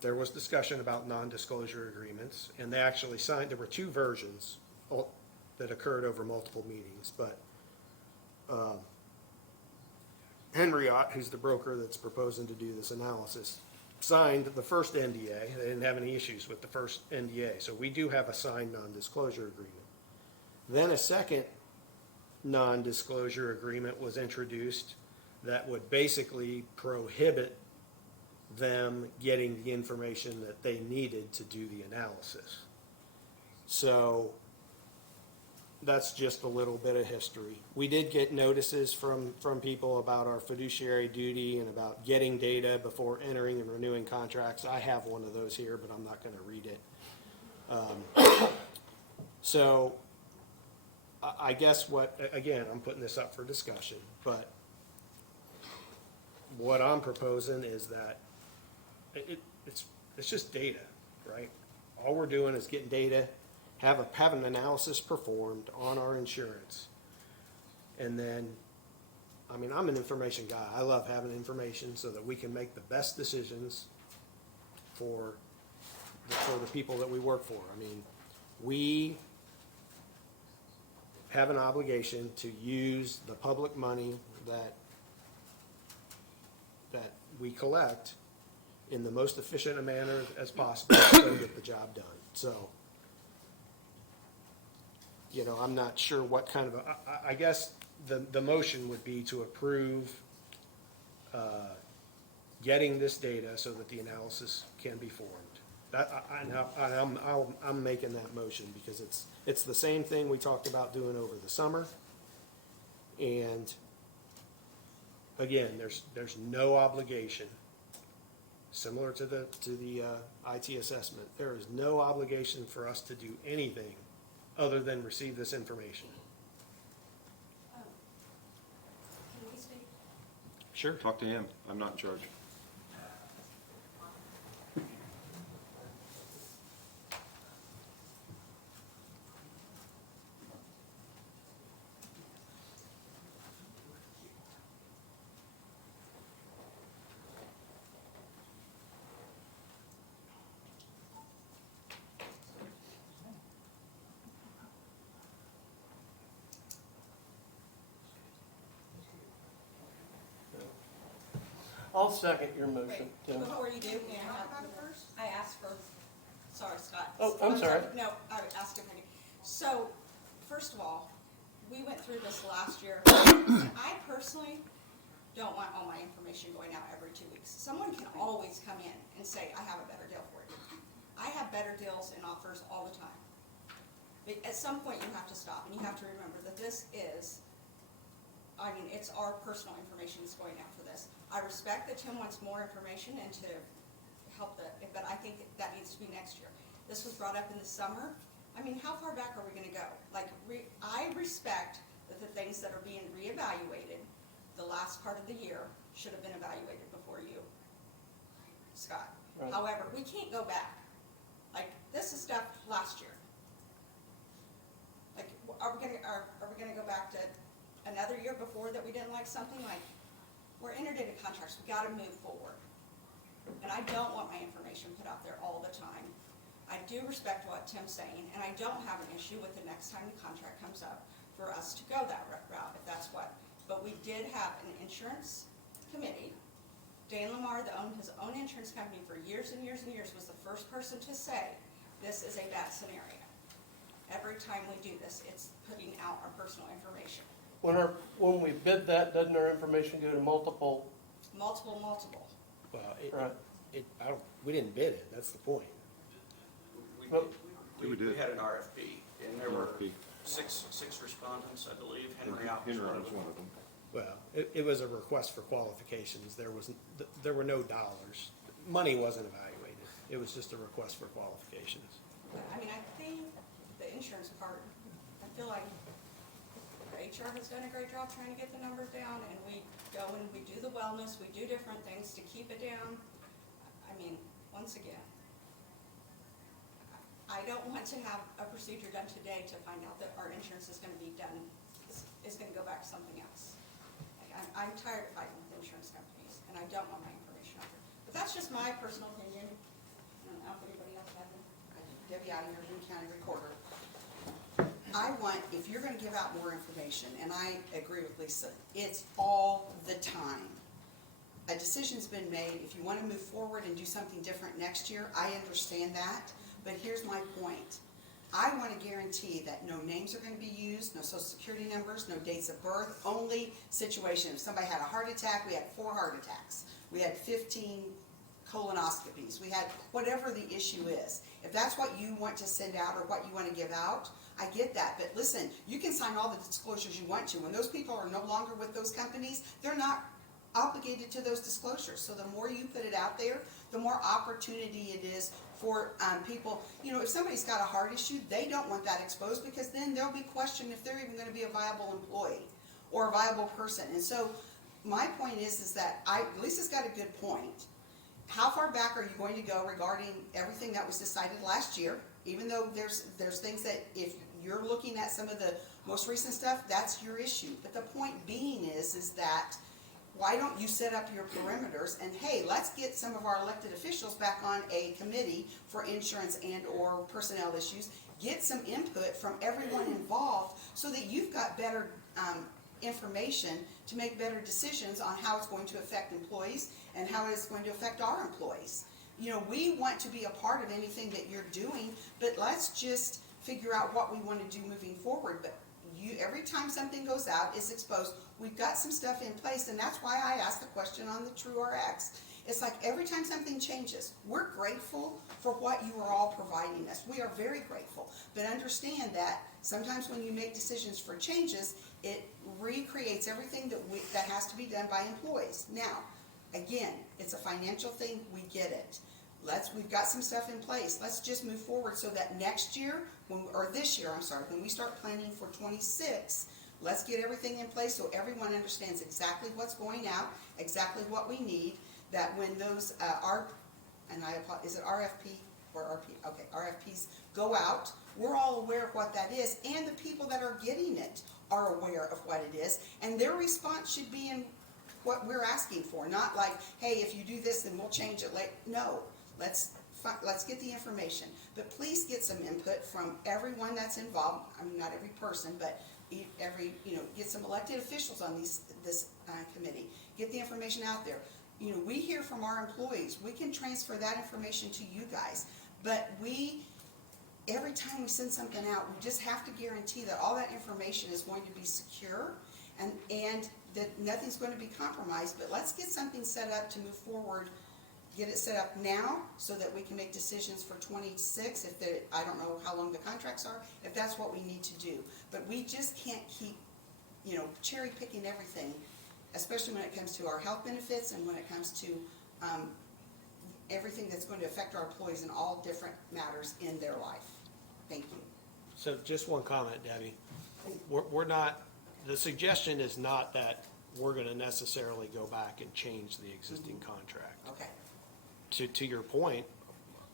there was discussion about non-disclosure agreements, and they actually signed, there were two versions that occurred over multiple meetings, but Henry Ott, who's the broker that's proposing to do this analysis, signed the first NDA. They didn't have any issues with the first NDA, so we do have a signed non-disclosure agreement. Then a second non-disclosure agreement was introduced that would basically prohibit them getting the information that they needed to do the analysis. So that's just a little bit of history. We did get notices from people about our fiduciary duty and about getting data before entering and renewing contracts. I have one of those here, but I'm not going to read it. So I guess again, I'm putting this up for discussion, but what I'm proposing is that it's just data, right? All we're doing is getting data, have an analysis performed on our insurance. And then, I mean, I'm an information guy. I love having information so that we can make the best decisions for the people that we work for. I mean, we have an obligation to use the public money that we collect in the most efficient a manner as possible to get the job done. So you know, I'm not sure what kind of, I guess the motion would be to approve getting this data so that the analysis can be formed. I'm making that motion because it's the same thing we talked about doing over the summer. And again, there's no obligation, similar to the IT assessment. There is no obligation for us to do anything other than receive this information. Can we speak? Sure. Talk to him. I'm not in charge. I'll second your motion, Wait, Tim. before you do, may I talk about it first? I asked for, sorry, Scott. Oh, I'm sorry. No, I asked if I could. So, first of all, we went through this last year. I personally don't want all my information going out every 2 weeks. Someone can always come in and say, I have a better deal for you. I have better deals and offers all the time. But at some point, you have to stop, and you have to remember that this is, I mean, it's our personal information that's going out for this. I respect that Tim wants more information and to help but I think that needs to be next year. This was brought up in the summer. I mean, how far back are we gonna go? Like, I respect that the things that are being reevaluated, the last part of the year, should have been evaluated before you, Scott. Right. However, we can't go back. Like, this is stuff last year. Like, are we gonna go back to another year before that we didn't like something? Like, we're entered into contracts, we gotta move forward. And I don't want my information put out there all the time. I do respect what Tim's saying, and I don't have an issue with the next time the contract comes up for us to go that route, if that's what. But we did have an insurance committee. Dan Lamar, his own insurance company for years and years and years, was the first person to say, this is a bad scenario. Every time we do this, it's putting out our personal information. When we bid that, doesn't our information go to multiple? Multiple. Well, Right. we didn't bid it, that's the point. Well, We did. We had an RFP, and there were RFP. six respondents, I believe. Henry Out was Henry one of was them. one of them. Well, it was a request for qualifications. There were no dollars. Money wasn't evaluated. It was just a request for qualifications. I mean, I think the insurance part, I feel like HR has done a great job trying to get the numbers down, and we go and we do the wellness, we do different things to keep it down. I mean, once again, I don't want to have a procedure done today to find out that our insurance is gonna be done, is gonna go back to something else. Like, I'm tired of fighting with insurance companies, and I don't want my information out there. But that's just my personal opinion. I don't know if anybody else has it. Debbie Ottinger, Boone County Recorder. I want, if you're gonna give out more information, and I agree with Lisa, it's all the time. A decision's been made. If you wanna move forward and do something different next year, I understand that, but here's my point. I wanna guarantee that no names are gonna be used, no social security numbers, no dates of birth, only situation. If somebody had a heart attack, we had 4 heart attacks. We had 15 colonoscopies. We had whatever the issue is. If that's what you want to send out or what you want to give out, I get that. But listen, you can sign all the disclosures you want to. When those people are no longer with those companies, they're not obligated to those disclosures. So the more you put it out there, the more opportunity it is for people. You know, if somebody's got a heart issue, they don't want that exposed, because then they'll be questioned if they're even going to be a viable employee or a viable person. And so my point is that Lisa's got a good point. How far back are you going to go regarding everything that was decided last year? Even though there's things that, if you're looking at some of the most recent stuff, that's your issue. But the point being is that why don't you set up your perimeters and, hey, let's get some of our elected officials back on a committee for insurance and or personnel issues, get some input from everyone involved so that you've got better information to make better decisions on how it's going to affect employees and how it's going to affect our employees. You know, we want to be a part of anything that you're doing, but let's just figure out what we wanna do moving forward, but every time something goes out, it's exposed, we've got some stuff in place, and that's why I asked the question on the TrueRx. It's like every time something changes, we're grateful for what you are all providing us. We are very grateful. But understand that sometimes when you make decisions for changes, it recreates everything that has to be done by employees. Now, again, it's a financial thing, we get it. We've got some stuff in place. Let's just move forward so that next year, this year, when we start planning for 26, let's get everything in place so everyone understands exactly what's going out, exactly what we need, that when those is it RFP or RP? Okay, RFPs go out, we're all aware of what that is, and the people that are getting it are aware of what it is, and their response should be in what we're asking for, not like, hey, if you do this, then we'll change it later. No, let's get the information, but please get some input from everyone that's involved. I mean, not every person, but get some elected officials on this committee. Get the information out there. We hear from our employees. We can transfer that information to you guys, but every time we send something out, we just have to guarantee that all that information is going to be secure and that nothing's going to be compromised. But let's get something set up to move forward. Get it set up now so that we can make decisions for 26 I don't know how long the contracts are, if that's what we need to do. But we just can't keep, cherry picking everything, especially when it comes to our health benefits and when it comes to everything that's going to affect our employees in all different matters in their life. Thank you. So just one comment, Debbie. We're not, the suggestion is not that we're gonna necessarily go back and change the existing contract. Okay. To your point,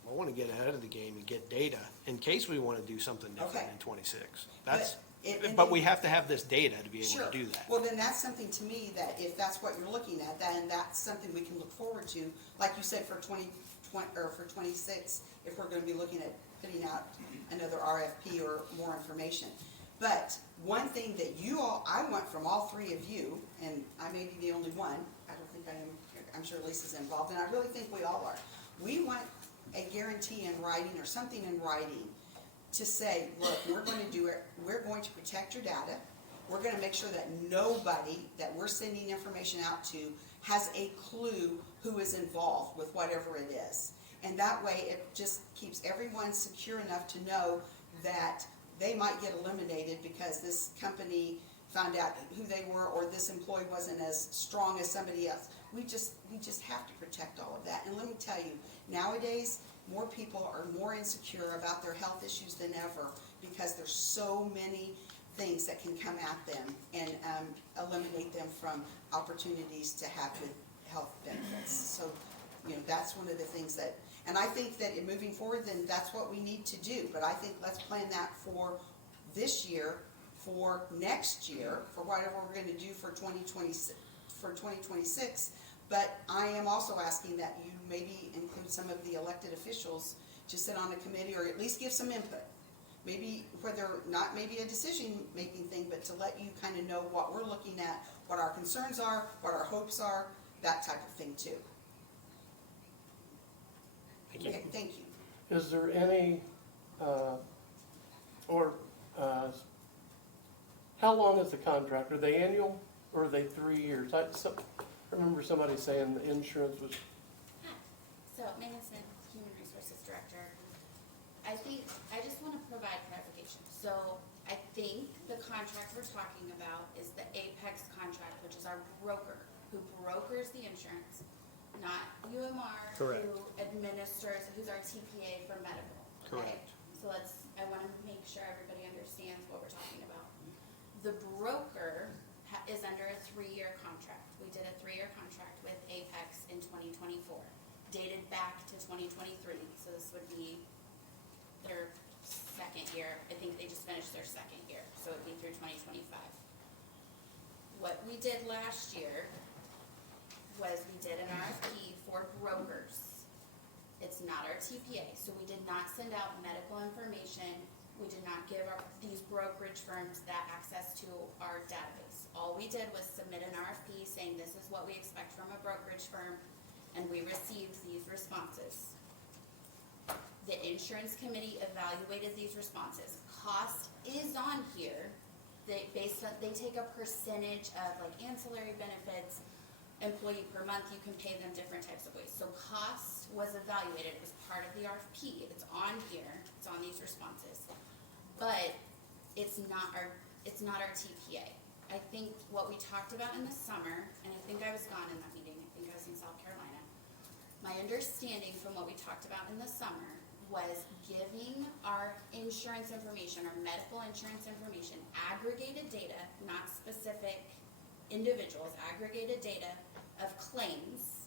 I wanna get ahead of the game and get data in case we wanna do something different Okay. in 26. But We have to have this data to be able Sure. to do that. Well, then that's something to me that if that's what you're looking at, then that's something we can look forward to. Like you said, for 26, if we're gonna be looking at putting out another RFP or more information. But one thing that I want from all three of you, and I may be the only one, I don't think I am, I'm sure Lisa's involved, and I really think we all are. We want a guarantee in writing or something in writing to say, look, we're going to do it, we're going to protect your data, we're going to make sure that nobody that we're sending information out to has a clue who is involved with whatever it is. And that way it just keeps everyone secure enough to know that they might get eliminated because this company found out who they were or this employee wasn't as strong as somebody else. We just have to protect all of that. And let me tell you, nowadays, more people are more insecure about their health issues than ever because there's so many things that can come at them and eliminate them from opportunities to have good health benefits. So, that's one of the things that, and I think that in moving forward, then that's what we need to do. But I think let's plan that for this year, for next year, for whatever we're going to do for 2026. But I am also asking that you maybe include some of the elected officials to sit on a committee or at least give some input. Maybe not maybe a decision-making thing, but to let you kind of know what we're looking at, what our concerns are, what our hopes are, that type of thing too. Thank you. Okay, thank you. Is there any, how long is the contract? Are they annual or are they 3 years? I remember somebody saying the insurance was, So, Megan Smith, Human Resources Director. I just want to provide clarification. So, I think the contract we're talking about is the Apex contract, which is our broker, who brokers the insurance, not UMR, Correct. who administers, who's our TPA for medical. Okay? Correct. So I want to make sure everybody understands what we're talking about. The broker is under a 3-year contract. We did a 3-year contract with Apex in 2024, dated back to 2023. So this would be their second year. I think they just finished their second year, so it'd be through 2025. What we did last year was we did an RFP for brokers. It's not our TPA, so we did not send out medical information. We did not give these brokerage firms that access to our database. All we did was submit an RFP saying this is what we expect from a brokerage firm, and we received these responses. The insurance committee evaluated these responses. Cost is on here. They take a percentage of like ancillary benefits, employee per month, you can pay them different types of ways. So cost was evaluated, it was part of the RFP, it's on here, it's on these responses. But it's not our TPA. I think what we talked about in the summer, and I think I was gone in that meeting, I think I was in South Carolina. My understanding from what we talked about in the summer was giving our insurance information, our medical insurance information, aggregated data, not specific individuals, aggregated data of claims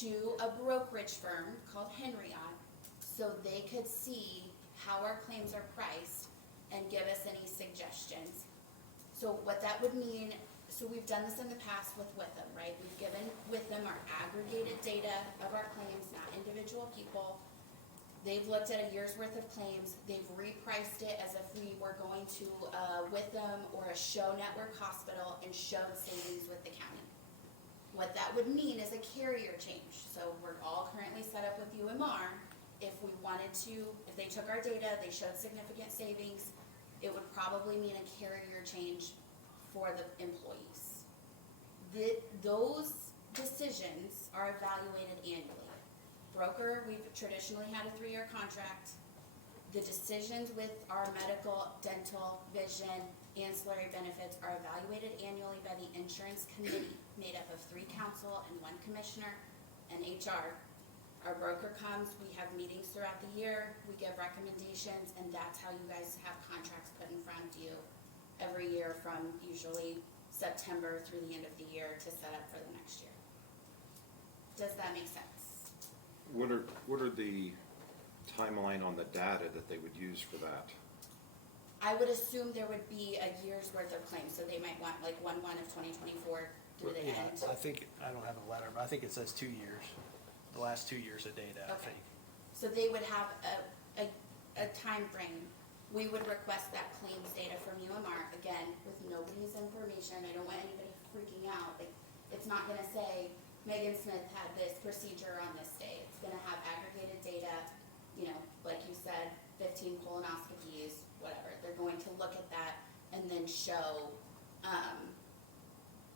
to a brokerage firm called Henriot, so they could see how our claims are priced and give us any suggestions. So what that would mean, so we've done this in the past with Witham, right? We've given Witham our aggregated data of our claims, not individual people. They've looked at a year's worth of claims, they've repriced it as if we were going to Witham or a show network hospital and showed savings with the county. What that would mean is a carrier change. So we're all currently set up with UMR. If we wanted to, if they took our data, they showed significant savings, it would probably mean a carrier change for the employees. Those decisions are evaluated annually. Broker, we've traditionally had a 3-year contract. The decisions with our medical, dental, vision, ancillary benefits are evaluated annually by the insurance committee, made up of 3 council and 1 commissioner and HR. Our broker comes, we have meetings throughout the year, we give recommendations, and that's how you guys have contracts put in front of you every year from usually September through the end of the year to set up for the next year. Does that make sense? What are the timeline on the data that they would use for that? I would assume there would be a year's worth of claims, so they might want like 1/1 of 2024 through the Yeah, end. I think, I don't have a letter, but I think it says 2 years, the last 2 years of data, I Okay. think. So they would have a time frame. We would request that claims data from UMR, again, with nobody's information. I don't want anybody freaking out. Like, it's not gonna say Megan Smith had this procedure on this day. It's gonna have aggregated data, you know, like you said, 15 colonoscopies, whatever. They're going to look at that and then show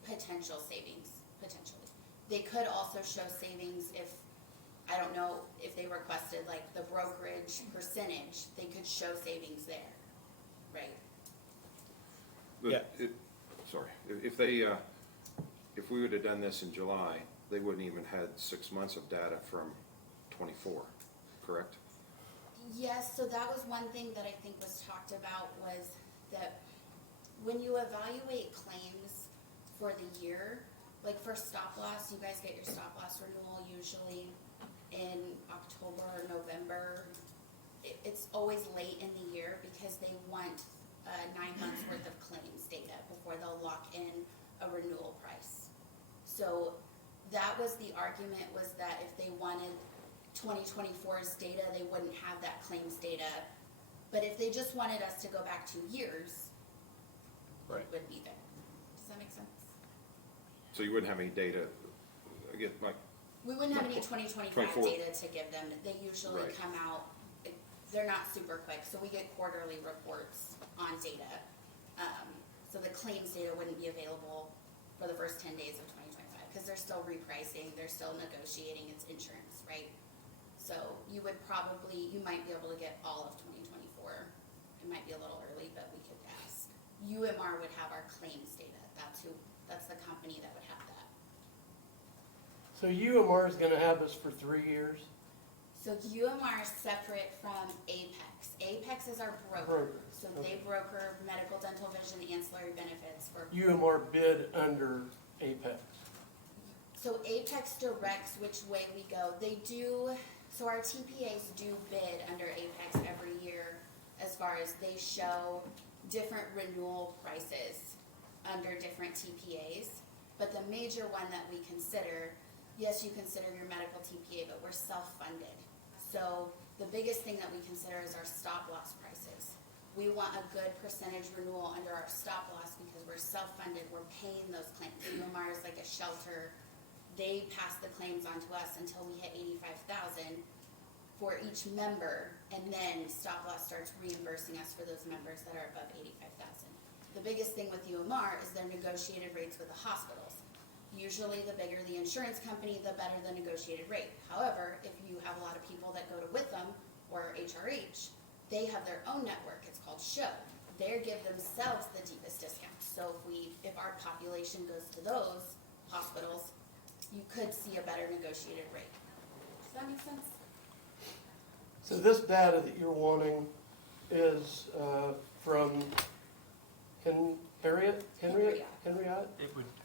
potential savings, potentially. They could also show savings if, I don't know, if they requested like the brokerage percentage, they could show savings there, right? But Yeah. Sorry, if we would have done this in July, they wouldn't even had 6 months of data from 24, correct? Yes, so that was one thing that I think was talked about, was that when you evaluate claims for the year, like for stop loss, you guys get your stop loss renewal usually in October or November. It's always late in the year because they want 9 months worth of claims data before they'll lock in a renewal price. So that was the argument, was that if they wanted 2024's data, they wouldn't have that claims data. But if they just wanted us to go back 2 years, Right. it would be there. Does that make sense? So you wouldn't have any data, again, like, We wouldn't have any 2025 24. data to give them. They usually Right. come out, they're not super quick, so we get quarterly reports on data. So the claims data wouldn't be available for the first 10 days of 2025, because they're still repricing, they're still negotiating, it's insurance, right? So you would probably, you might be able to get all of 2024. It might be a little early, but we could ask. UMR would have our claims data. That's the company that would have that. So UMR is gonna have us for 3 years? So UMR is separate from Apex. Apex is our broker. Broker, So they okay. broker medical, dental, vision, ancillary benefits for. UMR bid under Apex. So Apex directs which way we go. They do, so our TPAs do bid under Apex every year, as far as they show different renewal prices under different TPAs. But the major one that we consider, yes, you consider your medical TPA, but we're self-funded. So the biggest thing that we consider is our stop loss prices. We want a good percentage renewal under our stop loss because we're self-funded, we're paying those claims. UMR is like a shelter. They pass the claims on to us until we hit 85,000. for each member, and then stop loss starts reimbursing us for those members that are above 85,000. The biggest thing with UMR is their negotiated rates with the hospitals. Usually the bigger the insurance company, the better the negotiated rate. However, if you have a lot of people that go to Witham or HRH, they have their own network. It's called SHOW. They give themselves the deepest discounts. So if our population goes to those hospitals, you could see a better negotiated rate. Does that make sense? So this data that you're wanting is from Henriette?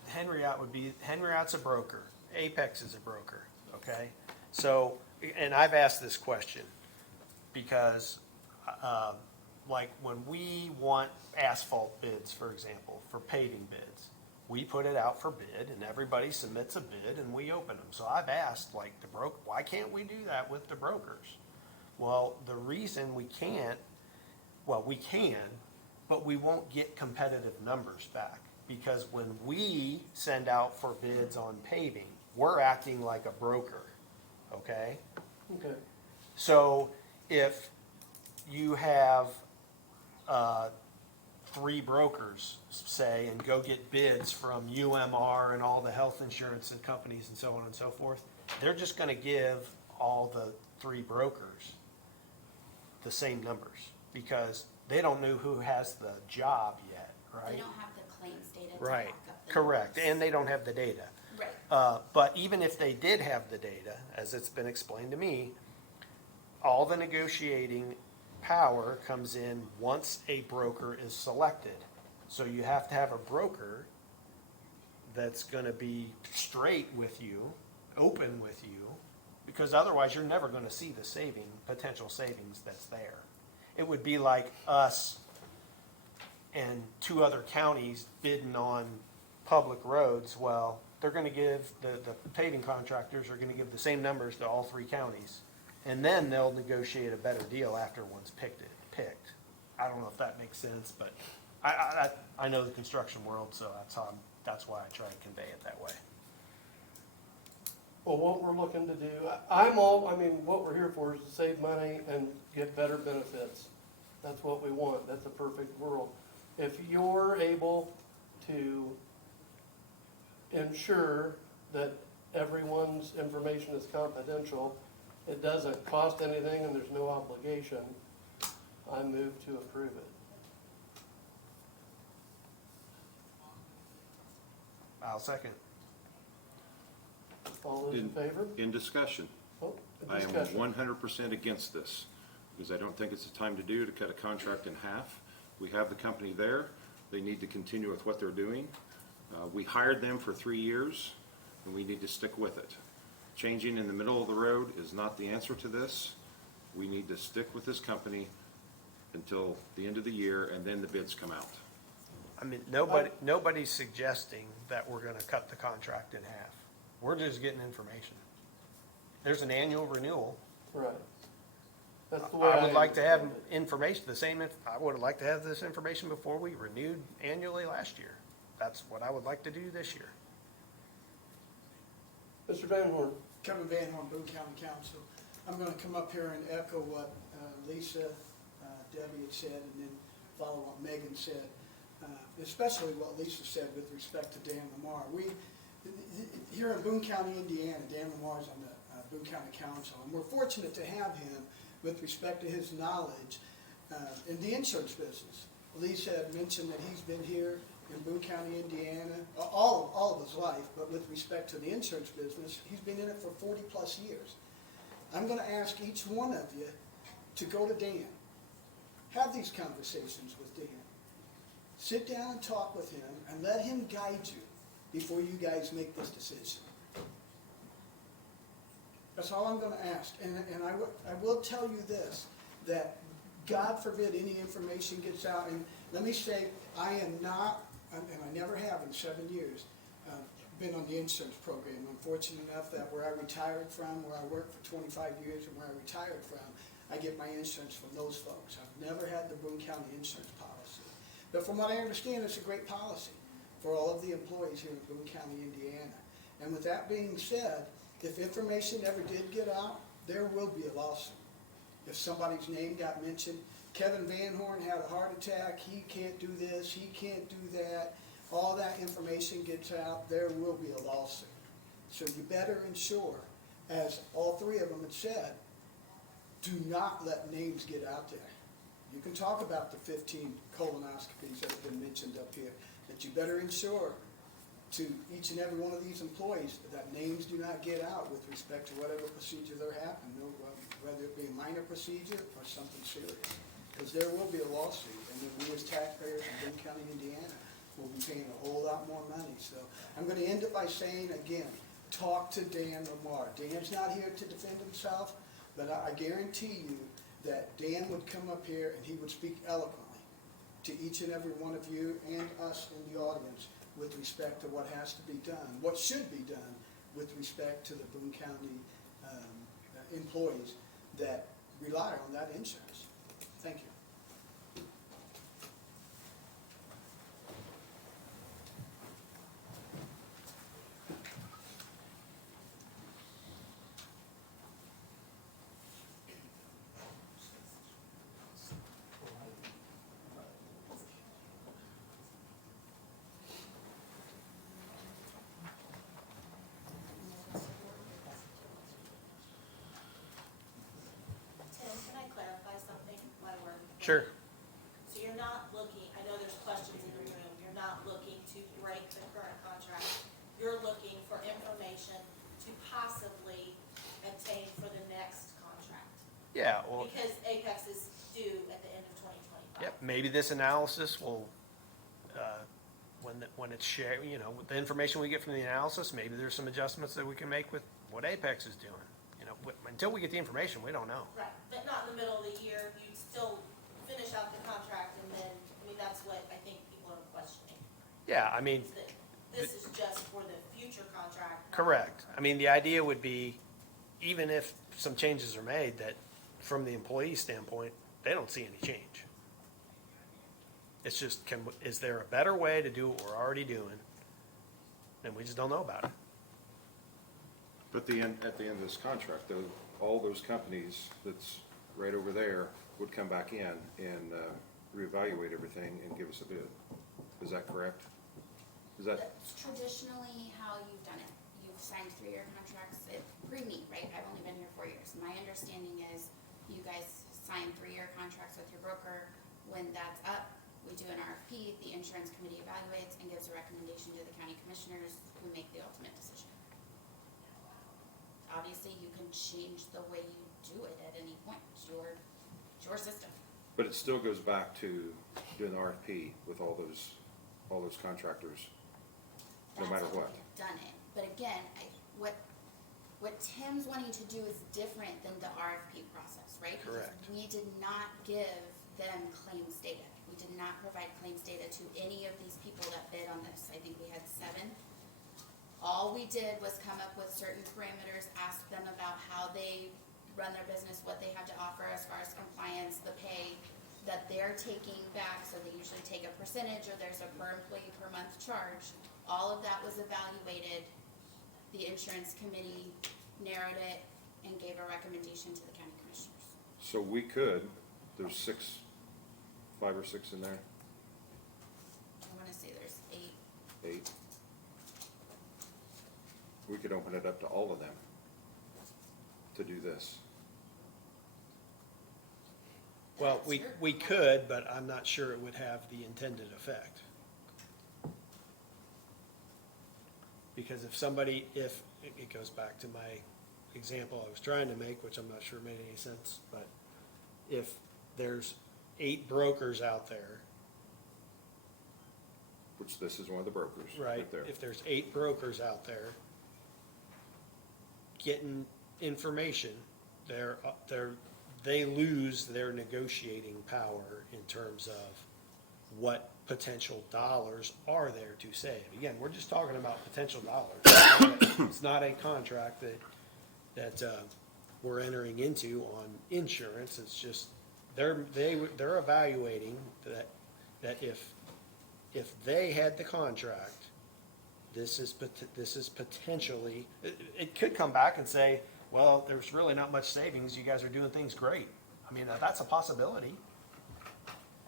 Henriette's a broker. Apex is a broker, okay? So, and I've asked this question because, like when we want asphalt bids, for example, for paving bids, we put it out for bid and everybody submits a bid and we open them. So I've asked like why can't we do that with the brokers? Well, the reason we can't, we can, but we won't get competitive numbers back. Because when we send out for bids on paving, we're acting like a broker, okay? Okay. So if you have 3 brokers, say, and go get bids from UMR and all the health insurance and companies and so on and so forth, they're just gonna give all the 3 brokers the same numbers because they don't know who has the job yet, right? They don't have the claims data to Right, back up the correct, numbers. and they don't have the data. Right. But even if they did have the data, as it's been explained to me, all the negotiating power comes in once a broker is selected. So you have to have a broker that's gonna be straight with you, open with you, because otherwise you're never gonna see the potential savings that's there. It would be like us and 2 other counties bidding on public roads. Well, they're gonna give, the paving contractors are gonna give the same numbers to all 3 counties. And then they'll negotiate a better deal after one's picked. I don't know if that makes sense, but I know the construction world, so that's why I try to convey it that way. Well, what we're looking to do, what we're here for is to save money and get better benefits. That's what we want. That's a perfect world. If you're able to ensure that everyone's information is confidential, it doesn't cost anything and there's no obligation, I move to approve it. I'll second. All those in favor? In discussion, Oh, a I am discussion. 100% against this, because I don't think it's the time to cut a contract in half. We have the company there, they need to continue with what they're doing. We hired them for 3 years, and we need to stick with it. Changing in the middle of the road is not the answer to this. We need to stick with this company until the end of the year, and then the bids come out. I mean, nobody's suggesting that we're gonna cut the contract in half. We're just getting information. There's an annual renewal. Right. That's the way I would like to have understand it. information, I would like to have this information before we renewed annually last year. That's what I would like to do this year. Mr. Van Horn. Kevin Van Horn, Boone County Council. I'm going to come up here and echo what Lisa, Debbie had said, and then follow what Megan said, especially what Lisa said with respect to Dan Lamar. Here in Boone County, Indiana, Dan Lamar is on the Boone County Council, and we're fortunate to have him with respect to his knowledge in the insurance business. Lisa had mentioned that he's been here in Boone County, Indiana, all of his life, but with respect to the insurance business, he's been in it for 40-plus years. I'm going to ask each one of you to go to Dan. Have these conversations with Dan. Sit down and talk with him and let him guide you before you guys make this decision. That's all I'm going to ask. And I will tell you this, that God forbid any information gets out. And let me say, I am not, and I never have in 7 years, been on the insurance program. I'm fortunate enough that where I retired from, where I worked for 25 years and where I retired from, I get my insurance from those folks. I've never had the Boone County insurance policy. But from what I understand, it's a great policy for all of the employees here in Boone County, Indiana. And with that being said, if information ever did get out, there will be a lawsuit. if somebody's name got mentioned, Kevin Van Horn had a heart attack, he can't do this, he can't do that, all that information gets out, there will be a lawsuit. So you better ensure, as all three of them had said, do not let names get out there. You can talk about the 15 colonoscopies that have been mentioned up here, but you better ensure to each and every one of these employees that names do not get out with respect to whatever procedure they're having, whether it be a minor procedure or something serious. Because there will be a lawsuit, and then we as taxpayers in Boone County, Indiana, will be paying a whole lot more money. So I'm going to end it by saying again, talk to Dan Lamar. Dan's not here to defend himself, but I guarantee you that Dan would come up here and he would speak eloquently to each and every one of you and us in the audience with respect to what has to be done, what should be done with respect to the Boone County employees that rely on that insurance. Thank you. Tim, can I clarify something while we're? Sure. So you're not looking, I know there's questions in the room, you're not looking to break the current contract. You're looking for information to possibly obtain for the next contract. Yeah, well, Because Apex is due at the end of 2025. yep, maybe this analysis will, when it's shared, you know, with the information we get from the analysis, maybe there's some adjustments that we can make with what Apex is doing. You know, until we get the information, we don't know. Right, but not in the middle of the year, you'd still finish out the contract and then, I mean, that's what I think people are questioning. Yeah, I mean, Is that this is just for the future contract. not- correct. I mean, the idea would be, even if some changes are made, that from the employee standpoint, they don't see any change. It's just, is there a better way to do what we're already doing? And we just don't know about it. But at the end of this contract, though, all those companies that's right over there would come back in and reevaluate everything and give us a bid. Is that correct? Is that, That's traditionally how you've done it. You've signed 3-year contracts, pre-me, right? I've only been here 4 years. My understanding is you guys sign 3-year contracts with your broker. When that's up, we do an RFP, the insurance committee evaluates and gives a recommendation to the county commissioners who make the ultimate decision. Obviously, you can change the way you do it at any point. It's your system. but it still goes back to doing the RFP with all those contractors, no matter That's how what. we've done it. But again, what Tim's wanting to do is different than the RFP process, right? Correct. Because we did not give them claims data. We did not provide claims data to any of these people that bid on this. I think we had 7. All we did was come up with certain parameters, ask them about how they run their business, what they have to offer as far as compliance, the pay that they're taking back, so they usually take a percentage or there's a per employee per month charge. All of that was evaluated. The insurance committee narrowed it and gave a recommendation to the county commissioners. So we could, there's 5 or 6 in there, I wanna say there's 8. 8. We could open it up to all of them to do this. Well, That's we your- could, but I'm not sure it would have the intended effect. Because if it goes back to my example I was trying to make, which I'm not sure made any sense, but if there's 8 brokers out there, Which this is one of the brokers, right? right there. If there's 8 brokers out there getting information, they lose their negotiating power in terms of what potential dollars are there to save. Again, we're just talking about potential dollars. It's not a contract that we're entering into on insurance. It's just they're evaluating that if they had the contract, this is potentially, it could come back and say, well, there's really not much savings, you guys are doing things great. I mean, that's a possibility.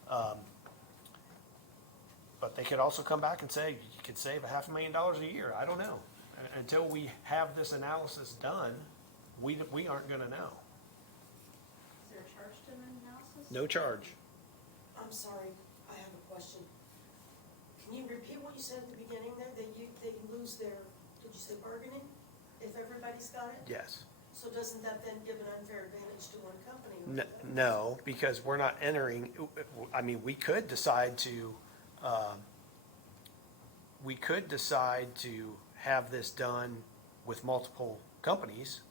But they could also come back and say, you could save $500,000 a year. I don't know. Until we have this analysis done, we aren't gonna know. Is there a charge to an analysis? No charge. I'm sorry, I have a question. Can you repeat what you said at the beginning there, that they lose their, did you say bargaining, if everybody's got it? Yes. So doesn't that then give an unfair advantage to one company? or the No, because we're not entering, I mean, we could decide to have this done with multiple companies,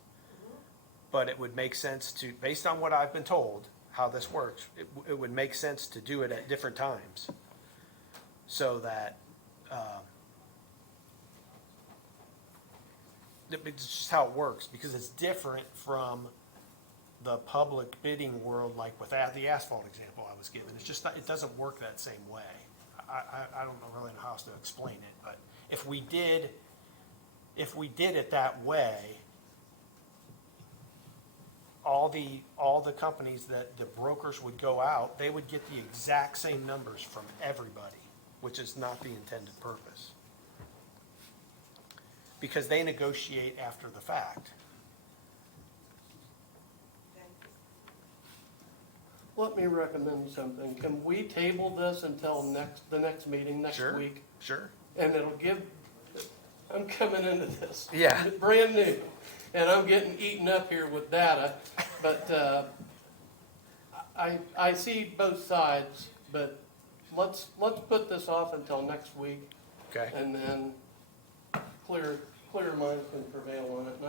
but it would make sense to, based on what I've been told, how this works, it would make sense to do it at different times, so that, it's just how it works, because it's different from the public bidding world, like with the asphalt example I was given. It's just not, it doesn't work that same way. I don't know really know how else to explain it, but if we did it that way, all the companies that the brokers would go out, they would get the exact same numbers from everybody, which is not the intended purpose. Because they negotiate after the fact. Let me recommend something. Can we table this until the next meeting, next Sure. week? Sure. And it'll give, I'm coming into this. Yeah. Brand new, and I'm getting eaten up here with data, but, I see both sides, but let's put this off until next week. Okay. And then clear minds can prevail on it, and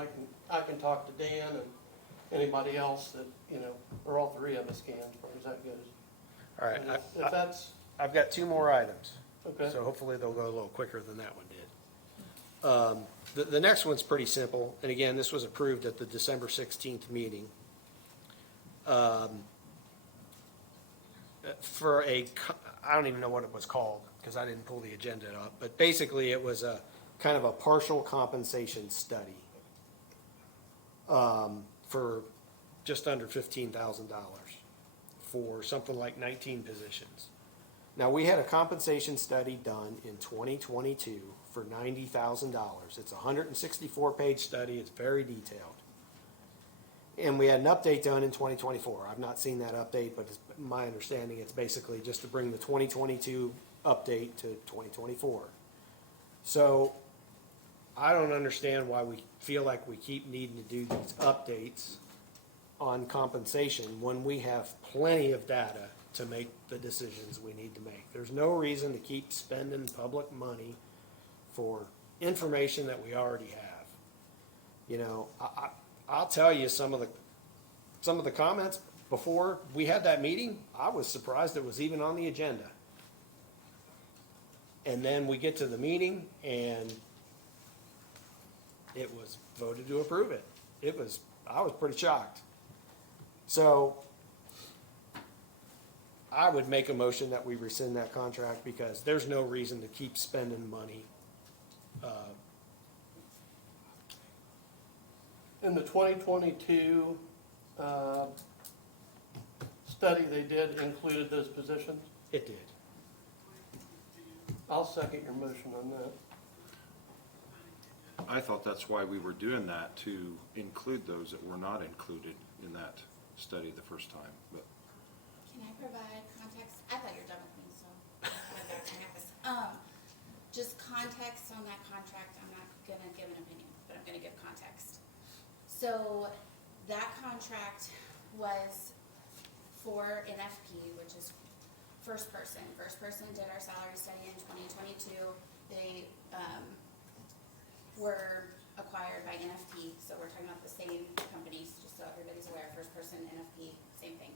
I can talk to Dan and anybody else that, or all three of us can, as far as that goes. All right. And if that's, I've got two more items. okay. So hopefully they'll go a little quicker than that one did. The next one's pretty simple, and again, this was approved at the December 16th meeting. I don't even know what it was called, because I didn't pull the agenda up, but basically it was a kind of a partial compensation study for just under $15,000 for something like 19 positions. Now, we had a compensation study done in 2022 for $90,000. It's a 164-page study. It's very detailed. And we had an update done in 2024. I've not seen that update, but it's my understanding it's basically just to bring the 2022 update to 2024. So I don't understand why we feel like we keep needing to do these updates on compensation when we have plenty of data to make the decisions we need to make. There's no reason to keep spending public money for information that we already have. I'll tell you some of the comments before we had that meeting. I was surprised it was even on the agenda. And then we get to the meeting and it was voted to approve it. I was pretty shocked. So I would make a motion that we rescind that contract because there's no reason to keep spending money. In the 2022 study they did included those positions? It did. I'll second your motion on that. I thought that's why we were doing that, to include those that were not included in that study the first time, but. Can I provide context? I thought you were done with me, so I'm back to campus. Just context on that contract. I'm not gonna give an opinion, but I'm gonna give context. So that contract was for NFP, which is first person. First person did our salary study in 2022. They were acquired by NFP, so we're talking about the same companies, just so everybody's aware. First person, NFP, same thing.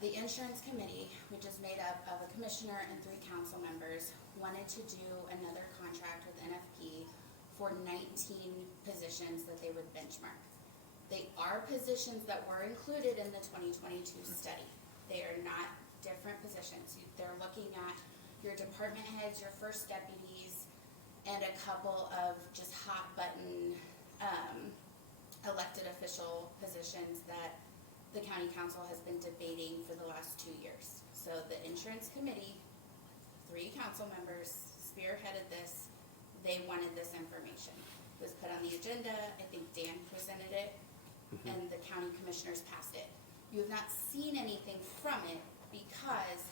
The insurance committee, which is made up of a commissioner and 3 council members, wanted to do another contract with NFP for 19 positions that they would benchmark. They are positions that were included in the 2022 study. They are not different positions. They're looking at your department heads, your first deputies, and a couple of just hot button elected official positions that the county council has been debating for the last 2 years. So the insurance committee, 3 council members spearheaded this. They wanted this information. It was put on the agenda, I think Dan presented it, and the county commissioners passed it. You have not seen anything from it because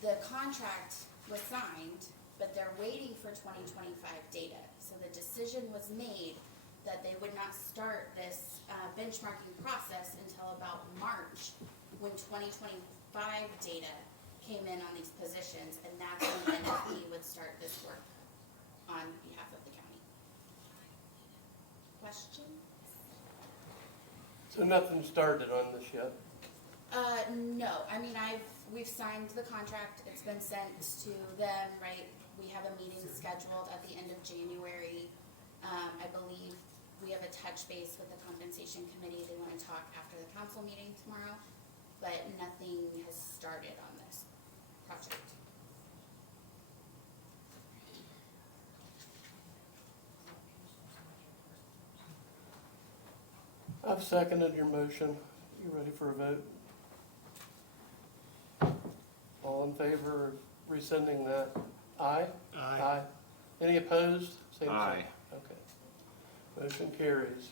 the contract was signed, but they're waiting for 2025 data. So the decision was made that they would not start this benchmarking process until about March, when 2025 data came in on these positions, and that's when the NFP would start this work on behalf of the county. Question? So nothing started on this yet? No, I mean, we've signed the contract, it's been sent to them, right? We have a meeting scheduled at the end of January. I believe we have a touch base with the compensation committee, they wanna talk after the council meeting tomorrow, but nothing has started on this project. I've seconded your motion. You ready for a vote? All in favor of rescinding that? Aye? Aye. Any opposed? Same sign. Aye. Okay. Motion carries.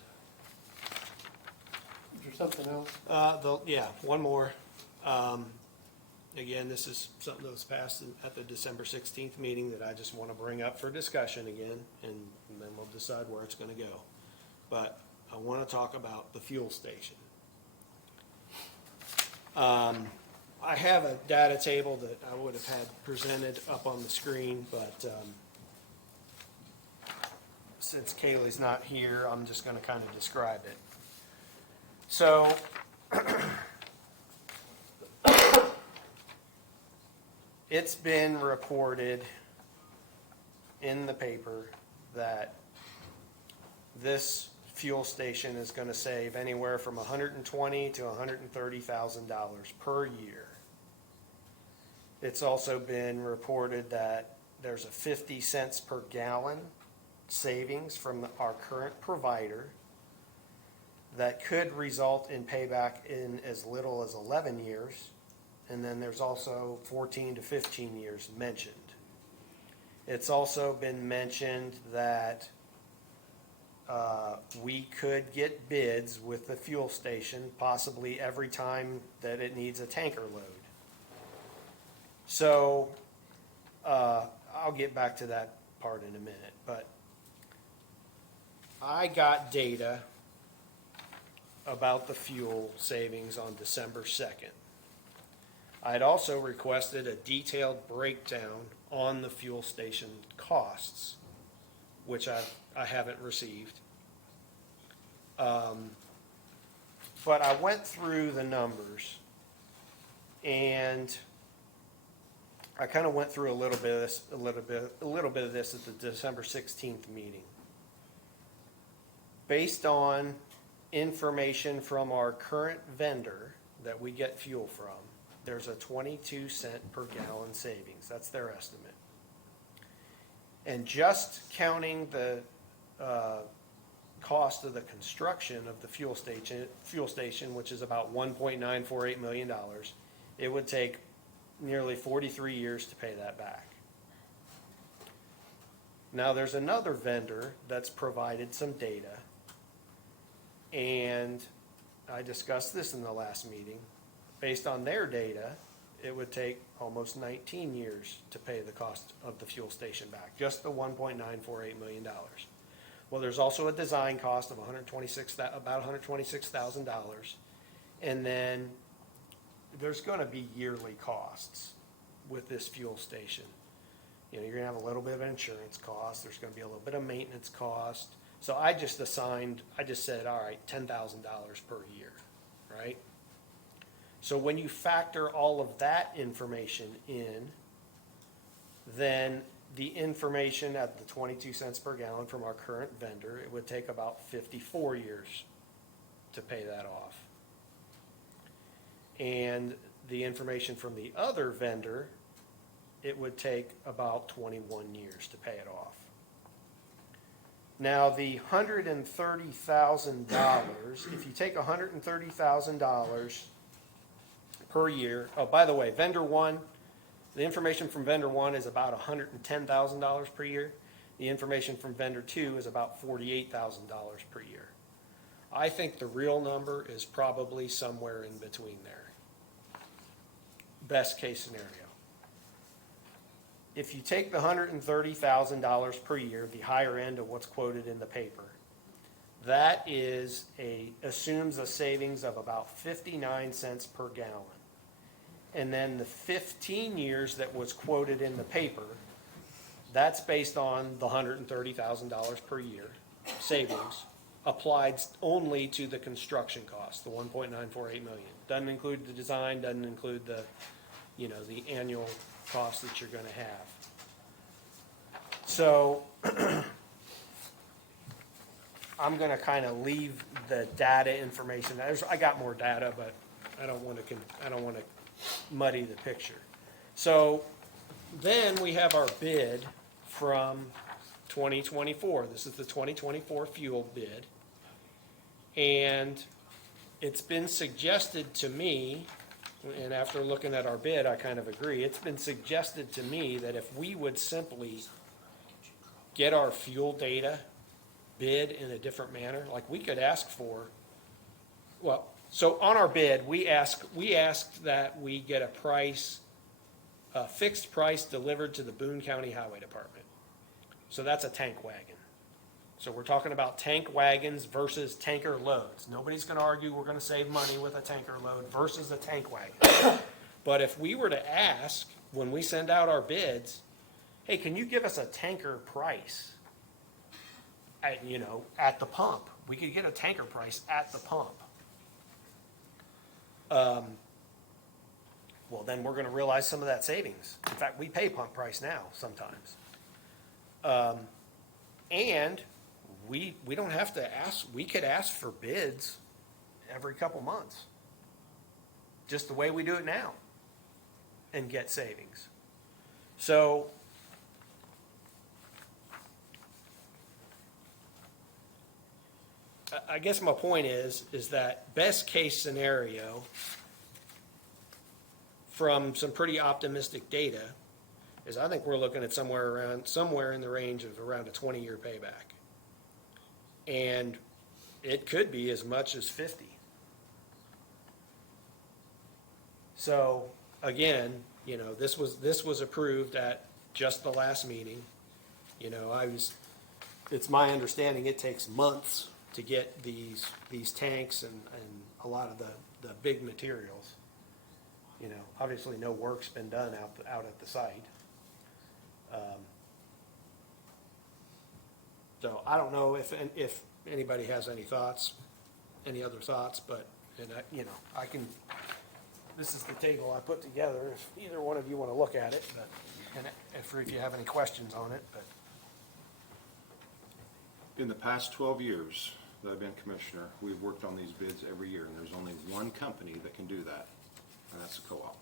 Is there something else? Yeah, one more. Again, this is something that was passed at the December 16th meeting that I just want to bring up for discussion again, and then we'll decide where it's going to go. But I want to talk about the fuel station. I have a data table that I would have had presented up on the screen, but since Kaylee's not here, I'm just going to kind of describe it. So, it's been reported in the paper that this fuel station is going to save anywhere from $120,000 to $130,000 per year. It's also been reported that there's a 50 cents per gallon savings from our current provider that could result in payback in as little as 11 years. And then there's also 14 to 15 years mentioned. It's also been mentioned that we could get bids with the fuel station possibly every time that it needs a tanker load. So I'll get back to that part in a minute, but I got data about the fuel savings on December 2nd. I'd also requested a detailed breakdown on the fuel station costs, which I haven't received. But I went through the numbers, and I kind of went through a little bit of this at the December 16th meeting. Based on information from our current vendor that we get fuel from, there's a 22 cent per gallon savings. That's their estimate. And just counting the cost of the construction of the fuel station, which is about $1.948 million, it would take nearly 43 years to pay that back. Now, there's another vendor that's provided some data, and I discussed this in the last meeting. Based on their data, it would take almost 19 years to pay the cost of the fuel station back, just the $1.948 million. Well, there's also a design cost of about $126,000, and then there's going to be yearly costs with this fuel station. You know, you're going to have a little bit of insurance cost. There's going to be a little bit of maintenance cost. So I just said, all right, $10,000 per year, right? So when you factor all of that information in, then the information at the 22 cents per gallon from our current vendor, it would take about 54 years to pay that off. And the information from the other vendor, it would take about 21 years to pay it off. Now, the $130,000, if you take $130,000 per year, oh, by the way, vendor one, the information from vendor one is about $110,000 per year. The information from vendor two is about $48,000 per year. I think the real number is probably somewhere in between there. Best case scenario. If you take the $130,000 per year, the higher end of what's quoted in the paper, that assumes a savings of about 59 cents per gallon. And then the 15 years that was quoted in the paper, that's based on the $130,000 per year savings, applied only to the construction cost, the 1.948 million. Doesn't include the design, doesn't include the, the annual cost that you're gonna have. So, I'm gonna kind of leave the data information. I got more data, but I don't want to muddy the picture. So, then we have our bid from 2024. This is the 2024 fuel bid. And it's been suggested to me, and after looking at our bid, I kind of agree, it's been suggested to me that if we would simply get our fuel data bid in a different manner, like we could ask for, well, so on our bid, we asked that we get a price, a fixed price delivered to the Boone County Highway Department. So that's a tank wagon. So we're talking about tank wagons versus tanker loads. Nobody's gonna argue we're gonna save money with a tanker load versus a tank wagon. But if we were to ask, when we send out our bids, hey, can you give us a tanker price at the pump? We could get a tanker price at the pump. Well, then we're gonna realize some of that savings. In fact, we pay pump price now sometimes. And we don't have to ask, we could ask for bids every couple months, just the way we do it now, and get savings. So, I guess my point is that best case scenario, from some pretty optimistic data, is I think we're looking at somewhere in the range of around a 20-year payback. And it could be as much as 50. So again, this was approved at just the last meeting. It's my understanding it takes months to get these tanks and a lot of the big materials. Obviously no work's been done out at the site. So I don't know if anybody has any other thoughts, but, I can, this is the table I put together, if either one of you want to look at it, but, and if you have any questions on it, but. In the past 12 years that I've been commissioner, we've worked on these bids every year, and there's only one company that can do that, and that's the co-op.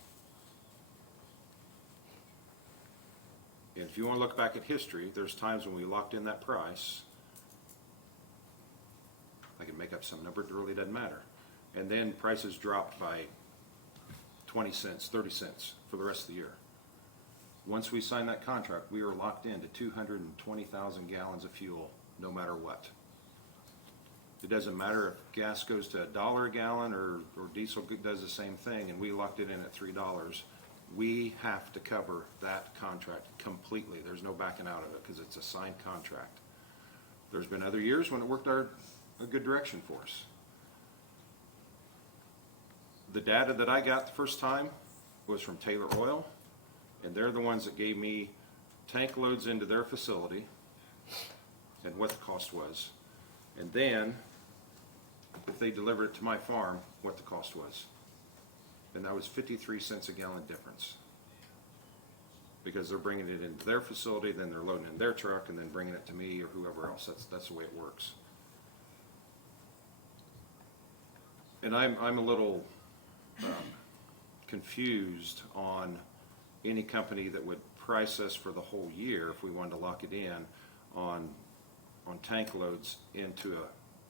And if you want to look back at history, there's times when we locked in that price. I can make up some number, it really doesn't matter. And then prices dropped by 20 cents, 30 cents for the rest of the year. Once we signed that contract, we were locked into 220,000 gallons of fuel, no matter what. It doesn't matter if gas goes to $1 a gallon or diesel does the same thing, and we locked it in at $3. We have to cover that contract completely. There's no backing out of it because it's a signed contract. There's been other years when it worked a good direction for us. The data that I got the first time was from Taylor Oil, and they're the ones that gave me tank loads into their facility and what the cost was. And then, if they delivered it to my farm, what the cost was. And that was 53 cents a gallon difference. Because they're bringing it into their facility, then they're loading it in their truck, and then bringing it to me or whoever else. That's the way it works. And I'm a little confused on any company that would price us for the whole year if we wanted to lock it in on on tank loads into a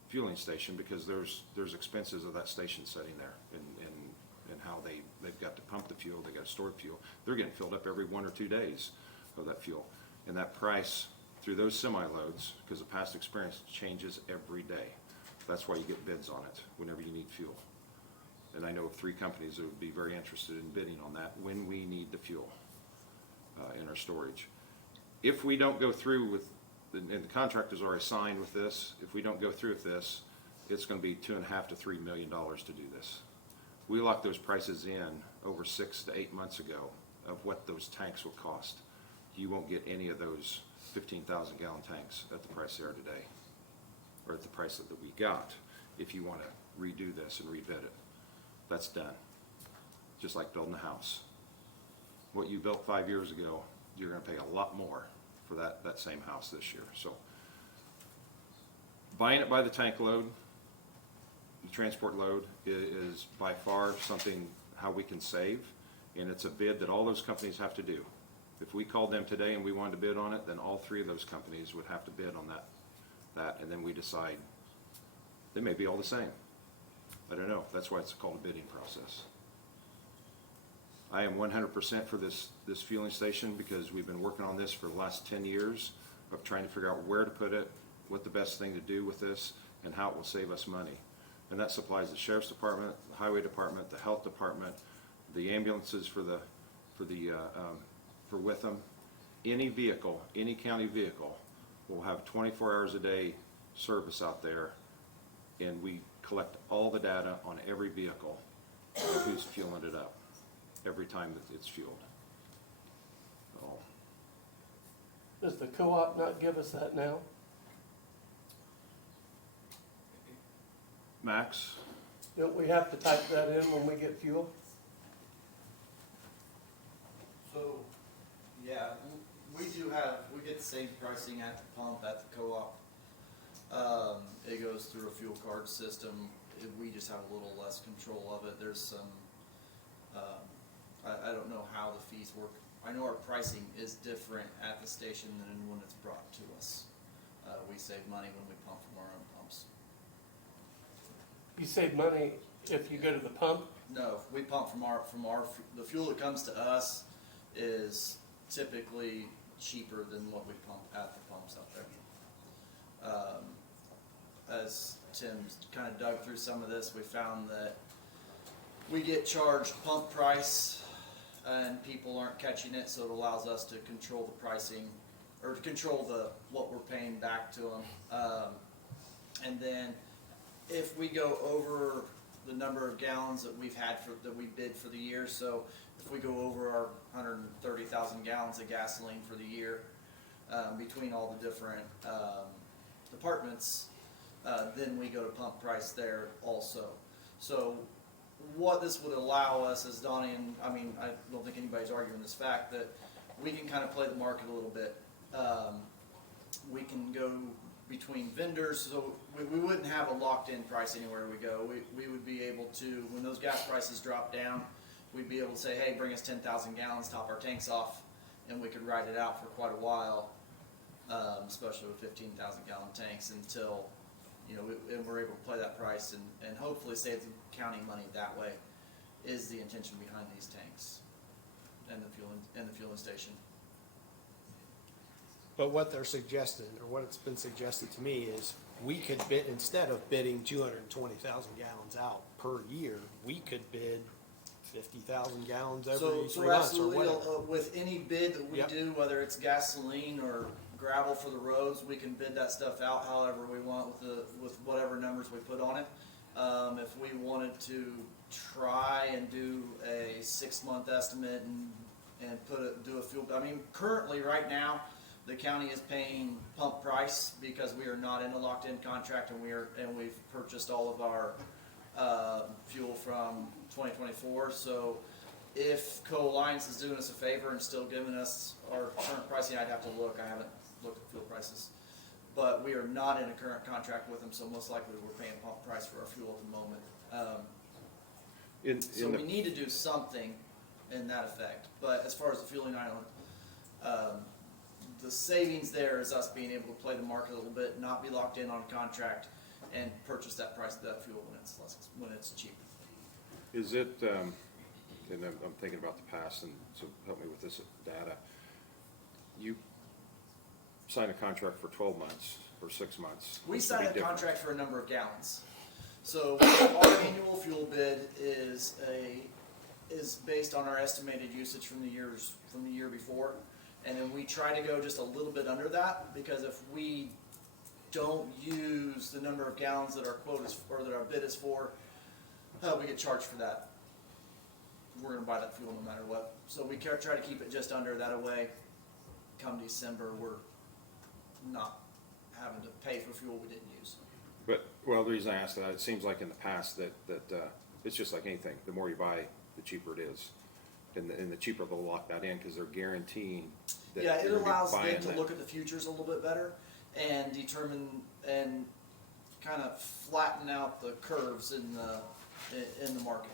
fueling station, because there's expenses of that station sitting there, and how they've got to pump the fuel, they got to store the fuel. They're getting filled up every 1 or 2 days of that fuel. And that price through those semi-loads, because the past experience, changes every day. That's why you get bids on it whenever you need fuel. And I know of 3 companies that would be very interested in bidding on that when we need the fuel in our storage. If we don't go through with, and the contract is already signed with this, if we don't go through with this, it's going to be $2.5 to $3 million to do this. We locked those prices in over 6 to 8 months ago of what those tanks will cost. You won't get any of those 15,000 gallon tanks at the price they are today, or at the price that we got, if you want to redo this and rebid it. That's done. Just like building a house. What you built 5 years ago, you're going to pay a lot more for that same house this year. So buying it by the tank load, the transport load, is by far something how we can save, and it's a bid that all those companies have to do. If we called them today and we wanted to bid on it, then all 3 of those companies would have to bid on that, and then we decide. They may be all the same. I don't know. That's why it's called a bidding process. I am 100% for this fueling station, because we've been working on this for the last 10 years of trying to figure out where to put it, what the best thing to do with this, and how it will save us money. And that supplies the sheriff's department, the highway department, the health department, the ambulances for Witham. Any vehicle, any county vehicle, will have 24 hours a day service out there, and we collect all the data on every vehicle of who's fueling it up every time that it's fueled. So, Does the co-op not give us that now? Max, Don't we have to type that in when we get fuel? So, yeah, we get the same pricing at the pump, at the co-op. It goes through a fuel card system. We just have a little less control of it. There's some, I don't know how the fees work. I know our pricing is different at the station than when it's brought to us. We save money when we pump from our own pumps. You save money if you go to the pump? No, we pump the fuel that comes to us is typically cheaper than what we pump at the pumps out there. As Tim kind of dug through some of this, we found that we get charged pump price and people aren't catching it, so it allows us to control the pricing, or to control what we're paying back to them. And then if we go over the number of gallons that we've had that we bid for the year, so if we go over our 130,000 gallons of gasoline for the year, between all the different departments, then we go to pump price there also. So what this would allow us is, Donnie, and I mean, I don't think anybody's arguing this fact, that we can kind of play the market a little bit. We can go between vendors, so we wouldn't have a locked-in price anywhere we go. We would be able to, when those gas prices drop down, we'd be able to say, hey, bring us 10,000 gallons, top our tanks off, and we could ride it out for quite a while, especially with 15,000 gallon tanks, until, you know, and we're able to play that price and hopefully save the county money that way, is the intention behind these tanks and the fueling station. But what they're suggesting, or what it's been suggested to me, is we could bid, instead of bidding 220,000 gallons out per year, we could bid 50,000 gallons every 3 months or absolutely, whatever. with any bid that we Yep. do, whether it's gasoline or gravel for the roads, we can bid that stuff out however we want with whatever numbers we put on it. If we wanted to try and do a 6-month estimate and do a fuel, I mean, currently right now, the county is paying pump price because we are not in a locked-in contract, and we've purchased all of our fuel from 2024. So if Co-Alliance is doing us a favor and still giving us our current pricing, I'd have to look. I haven't looked at fuel prices, but we are not in a current contract with them, so most likely we're paying pump price for our fuel at the moment. So we need to do something in that effect. But as far as the fueling island, the savings there is us being able to play the market a little bit, not be locked in on a contract, and purchase that price of that fuel when it's cheap. Is it, and I'm thinking about the past, and so help me with this data. You sign a contract for 12 months or 6 months. We which would be sign a different. contract for a number of gallons. So our annual fuel bid is based on our estimated usage from the year before. And then we try to go just a little bit under that, because if we don't use the number of gallons that our quote is, or that our bid is for, we get charged for that. We're gonna buy that fuel no matter what. So we try to keep it just under that way. Come December, we're not having to pay for fuel we didn't use. But, well, the reason I asked that, it seems like in the past that it's just like anything. The more you buy, the cheaper it is. And the cheaper they'll lock that in, because they're guaranteeing that Yeah, it you're gonna be allows them buying to that. look at the futures a little bit better and determine and kind of flatten out the curves in the market.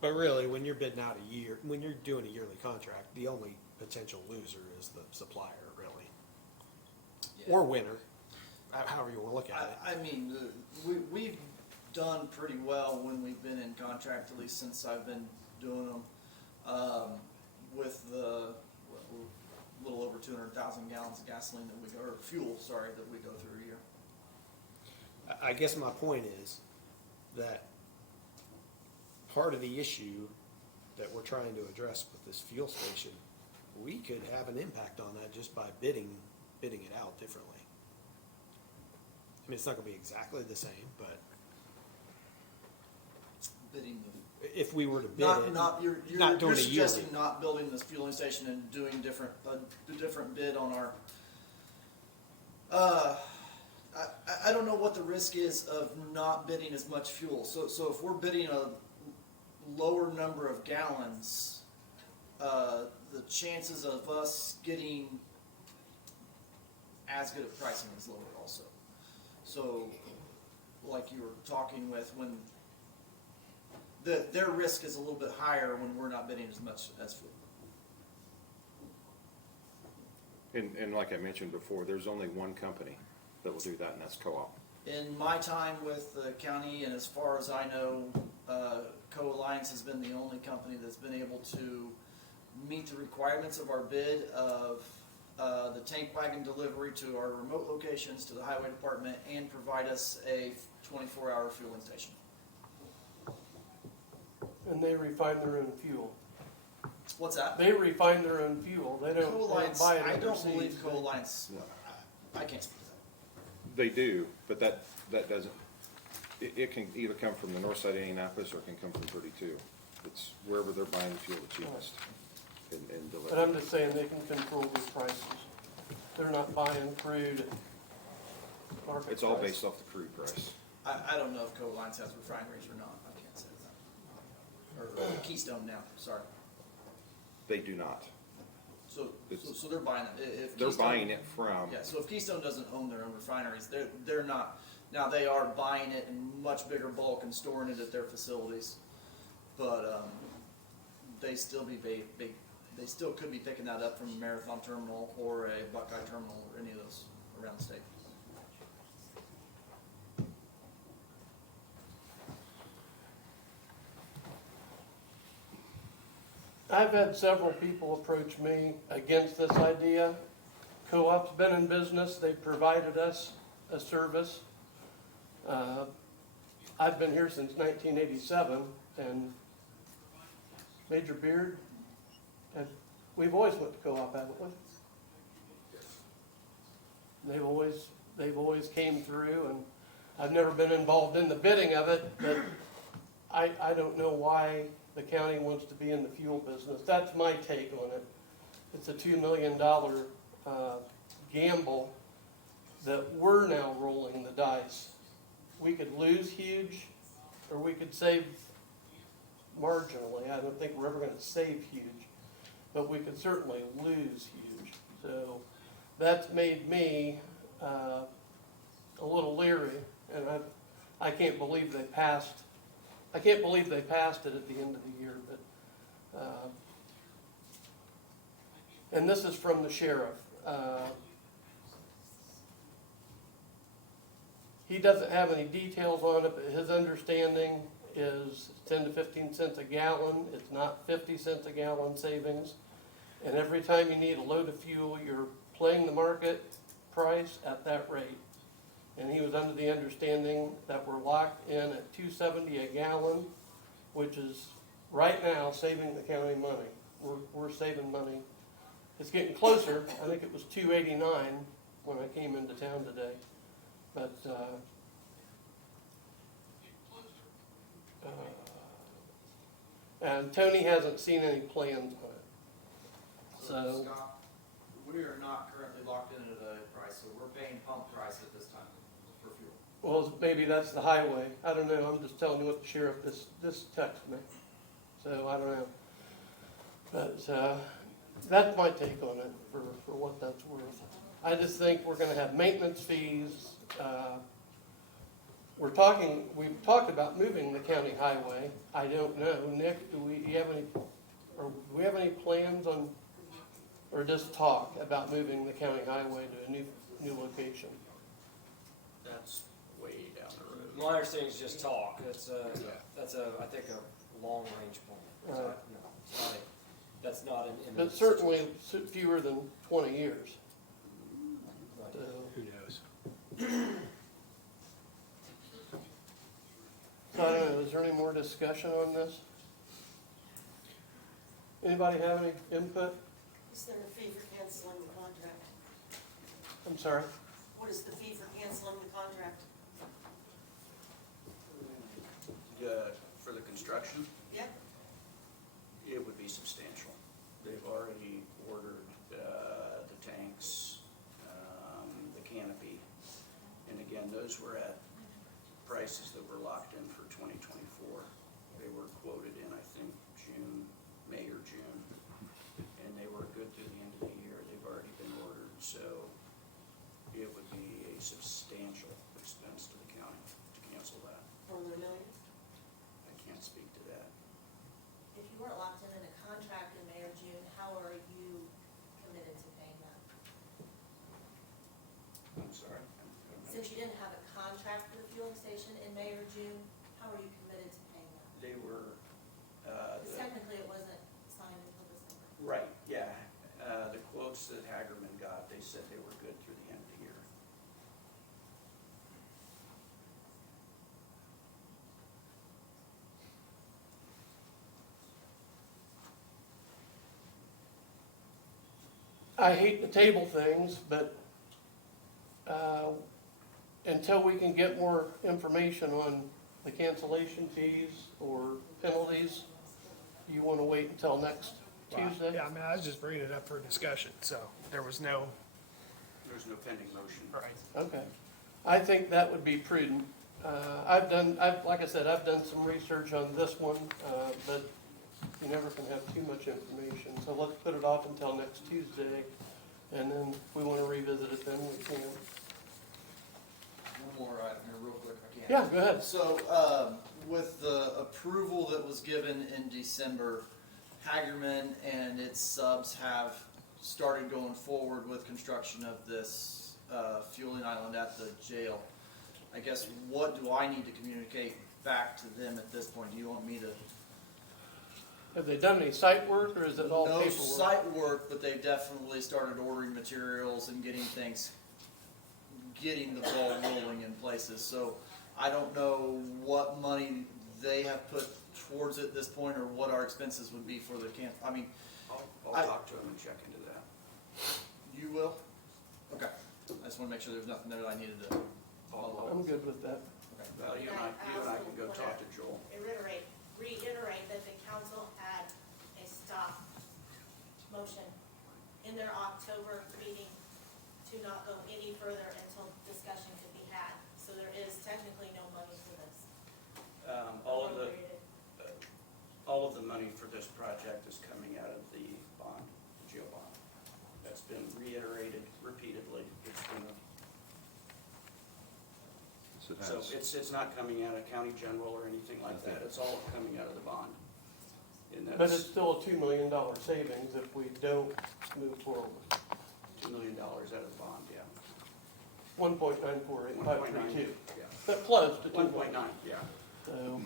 But really, when you're bidding out a year, when you're doing a yearly contract, the only potential loser is the supplier, really. Or winner, however you wanna look at it. I mean, we've done pretty well when we've been in contract, at least since I've been doing them, with the little over 200,000 gallons of gasoline that we go, or fuel, sorry, that we go through a year. I guess my point is that part of the issue that we're trying to address with this fuel station, we could have an impact on that just by bidding it out differently. I mean, it's not gonna be exactly the same, but Bidding if we were to bid it, you're doing a suggesting yearly. not building this fueling station and doing a different bid on our. I don't know what the risk is of not bidding as much fuel. So if we're bidding a lower number of gallons, the chances of us getting as good a pricing is lower also. So, like you were talking with, when their risk is a little bit higher when we're not bidding as much as fuel. And like I mentioned before, there's only one company that will do that, and that's Co-op. In my time with the county, and as far as I know, Co-Alliance has been the only company that's been able to meet the requirements of our bid of the tank wagon delivery to our remote locations, to the highway department, and provide us a 24-hour fueling station. And they refine their own fuel. What's that? They refine their own fuel. They don't Co-Alliance, buy it I don't overseas. believe Co-Alliance, I can't speak to that. They do, but that doesn't, it can either come from the north side of Indianapolis or it can come from 32. It's wherever they're buying the fuel the cheapest and But I'm delivering. just saying they can control these prices. They're not buying crude at market It's all price. based off the crude price. I don't know if Co-Alliance has refineries or not, I can't say that. Or Keystone now, sorry. They do not. So It's- they're buying it. If They're Keystone- buying it from, Yeah, so if Keystone doesn't own their own refineries, they're not, now they are buying it in much bigger bulk and storing it at their facilities. But, they still they still could be picking that up from a Marathon terminal or a Buckeye terminal or any of those around the state. I've had several people approach me against this idea. Co-op's been in business, they've provided us a service. I've been here since 1987, and Major Beard, and we've always went to Co-op, haven't we? They've always came through, and I've never been involved in the bidding of it, but I don't know why the county wants to be in the fuel business. That's my take on it. It's a $2 million gamble that we're now rolling the dice. We could lose huge, or we could save marginally. I don't think we're ever gonna save huge, but we could certainly lose huge. So that's made me a little leery, and I can't believe they passed. I can't believe they passed it at the end of the year, but And this is from the sheriff. He doesn't have any details on it, but his understanding is 10 to 15 cents a gallon. It's not 50 cents a gallon savings. And every time you need a load of fuel, you're playing the market price at that rate. And he was under the understanding that we're locked in at $2.70 a gallon, which is right now saving the county money. We're saving money. It's getting closer. I think it was $2.89 when I came into town today. But, and Tony hasn't seen any plans on it. So, Scott, we are not currently locked in at a price, so we're paying pump price at this time for fuel. well, maybe that's the highway. I don't know. I'm just telling you what the sheriff this texted me. So I don't know. But that's my take on it for what that's worth. I just think we're going to have maintenance fees. We've talked about moving the county highway. I don't know, Nick, do we have any plans on, or just talk about moving the county highway to a new location? That's way down the road. My understanding is just talk. That's I think a long-range plan. So, Right. no, it's not that's not an imminent But certainly fewer than 20 years. Right. So, Who knows? so I don't know, is there any more discussion on this? Anybody have any input? Is there a fee for canceling the contract? I'm sorry? What is the fee for canceling the contract? For the construction, Yeah, it would be substantial. They've already ordered the tanks, the canopy, and again, those were at prices that were locked in for 2024. They were quoted in, I think, May or June, and they were good through the end of the year. They've already been ordered, so it would be a substantial expense to the county to cancel that. for the million. I can't speak to that. If you weren't locked in a contract in May or June, how are you committed to paying that? I'm sorry. Since you didn't have a contract for the fueling station in May or June, how are you committed to paying that? They were, Because technically it wasn't signed until December. right, yeah. The quotes that Hagerman got, they said they were good through the end of the year. I hate to table things, but until we can get more information on the cancellation fees or penalties, you want to wait until next Tuesday? Yeah, I mean, I was just bringing it up for discussion, so there was no. There's no pending motion. Right. Okay. I think that would be prudent. Like I said, I've done some research on this one, but you never can have too much information. So let's put it off until next Tuesday, and then if we want to revisit it, then we can. One more item here real quick, if I can. Yeah, go ahead. So, with the approval that was given in December, Hagerman and its subs have started going forward with construction of this fueling island at the jail. I guess, what do I need to communicate back to them at this point? Do you want me to? Have they done any site work, or is it all No paperwork? site work, but they've definitely started ordering materials and getting the ball rolling in places. So I don't know what money they have put towards it at this point, or what our expenses would be for the camp. I mean, I'll talk to them and check into that. you will? Okay. I just want to make sure there's nothing there that I needed to follow up. I'm good with that. Well, you and I can go talk to Joel. Reiterate that the council had a stop motion in their October meeting to not go any further until discussion could be had. So there is technically no money for this. All of the money for this project is coming out of the bond, the jail bond. That's been reiterated repeatedly. So it's not coming out of county general or anything like that. It's all coming out of the bond. And But that's it's still a $2 million savings if we don't move forward. $2 million out of the bond, yeah. 1.948532. Yeah. But close to 2 1.9, million. yeah. So,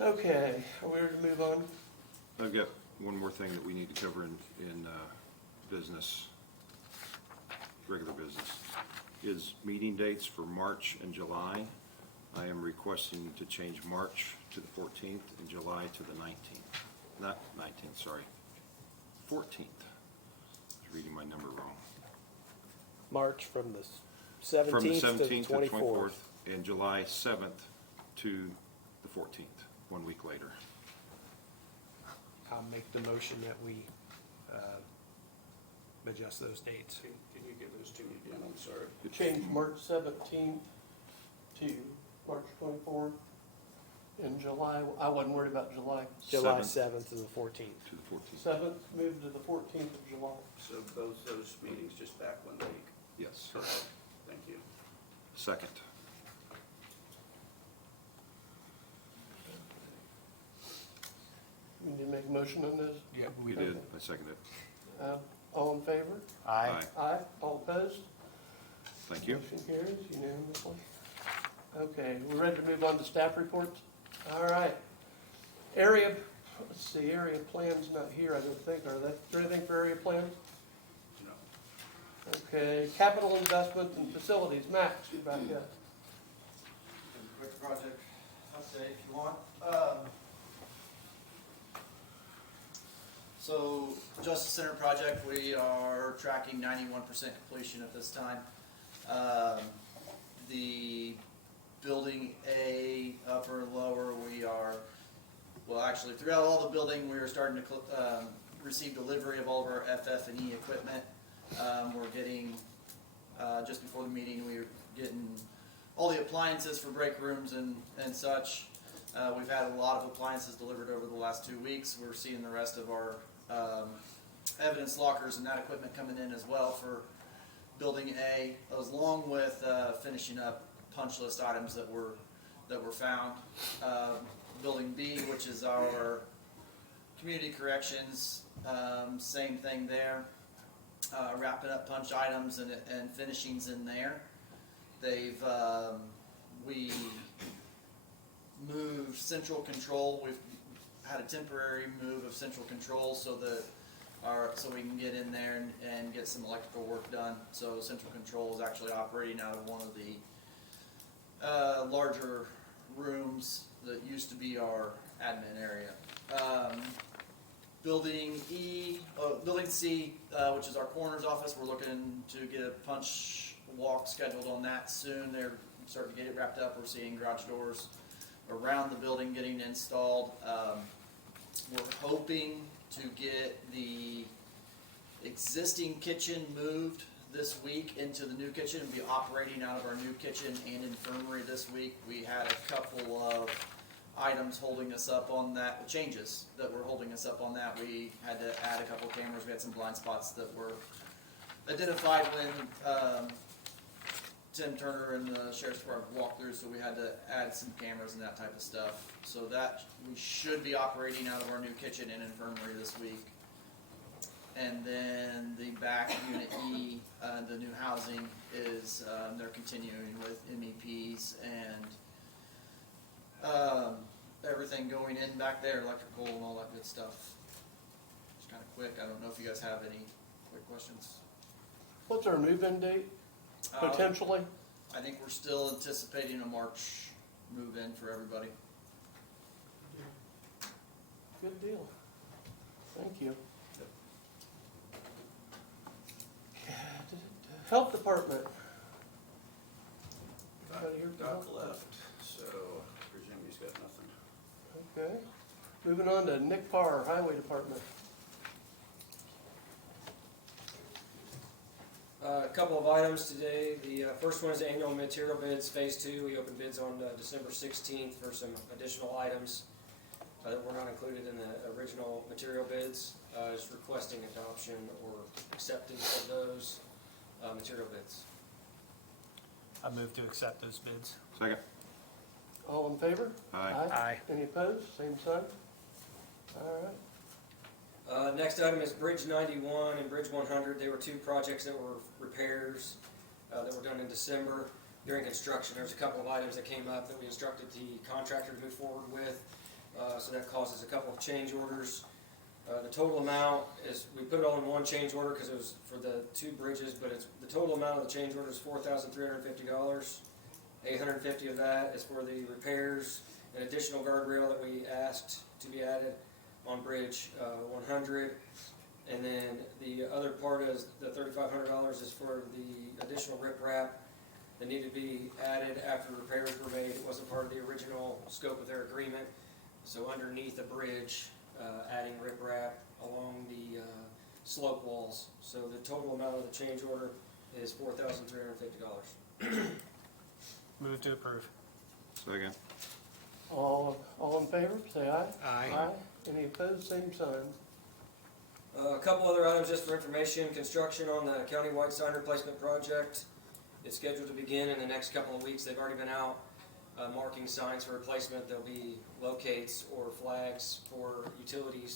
okay, are we ready to move on? I've got one more thing that we need to cover in business, regular business, is meeting dates for March and July. I am requesting to change March to the 14th and July to the 19th. Not 19th, sorry, 14th. I was reading my number wrong. March from the From the 17th to the 17th to 24th. and July 7th to the 14th, 1 week later. I'll make the motion that we adjust those dates. Can you give those to me again? I'm sorry. Change March 17th to March 24th. In July, I wasn't worried about July. July 7th. 7th to the 14th. To the 14th. 7th, move to the 14th of July. So both those meetings just back 1 week. Yes. Perfect. Thank you. Second. You need to make a motion on this? Yeah, We did, I seconded it. All in favor? Aye. Aye. All opposed? Thank you. Motion carries unanimously. Okay, we're ready to move on to staff reports? All right. Area, let's see, area plan's not here, I don't think, are they? Is there anything for area plans? No. Okay, capital investment and facilities, Max, you're back up. Quick project update if you want. So Justice Center project, we are tracking 91% completion at this time. The building A, upper and lower, we are, well actually throughout all the building, we are starting to receive delivery of all of our FF&E equipment. We're getting, just before the meeting, we were getting all the appliances for break rooms and such. We've had a lot of appliances delivered over the last 2 weeks. We're seeing the rest of our evidence lockers and that equipment coming in as well for building A, along with finishing up punch list items that were found. Building B, which is our community corrections, same thing there. Wrapping up punch items and finishings in there. We moved central control. We've had a temporary move of central control so that so we can get in there and get some electrical work done. So central control is actually operating out of one of the larger rooms that used to be our admin area. Building C, which is our coroner's office, we're looking to get a punch walk scheduled on that soon. They're starting to get it wrapped up. We're seeing garage doors around the building getting installed. We're hoping to get the existing kitchen moved this week into the new kitchen and be operating out of our new kitchen and infirmary this week. We had a couple of items holding us up on that, changes that were holding us up on that. We had to add a couple of cameras. We had some blind spots that were identified when Tim Turner and the Sheriff's Department walked through, so we had to add some cameras and that type of stuff. So that we should be operating out of our new kitchen and infirmary this week. And then the back unit E, the new housing is, they're continuing with MEPs and everything going in back there, electrical and all that good stuff. It's kind of quick. I don't know if you guys have any quick questions. What's our move-in date, potentially? I think we're still anticipating a March move-in for everybody. Good deal. Thank you. Health Department. Anybody here from Health? Doc left, so presume he's got nothing. Okay. Moving on to Nick Parr, Highway Department. A couple of items today. The first one is annual material bids, Phase 2. We opened bids on December 16th for some additional items that were not included in the original material bids. Just requesting adoption or acceptance of those material bids. I move to accept those bids. Second. All in favor? Aye. Aye. Any opposed? Same sign? All right. Next item is Bridge 91 and Bridge 100. They were two projects that were repairs that were done in December during construction. There's a couple of items that came up that we instructed the contractor to move forward with, so that causes a couple of change orders. The total amount is, we put it all in one change order because it was for the two bridges, but it's, the total amount of the change order is $4,350. $850 of that is for the repairs, an additional guardrail that we asked to be added on Bridge 100. And then the other part is the $3,500 is for the additional riprap that needed to be added after repairs were made. It wasn't part of the original scope of their agreement. So underneath the bridge, adding riprap along the slope walls. So the total amount of the change order is $4,350. Move to approve. Second. All in favor, say aye. Aye. Any opposed? Same sign. A couple other items just for information. Construction on the countywide sign replacement project. It's scheduled to begin in the next couple of weeks. They've already been out marking signs for replacement. There'll be locates or flags for utilities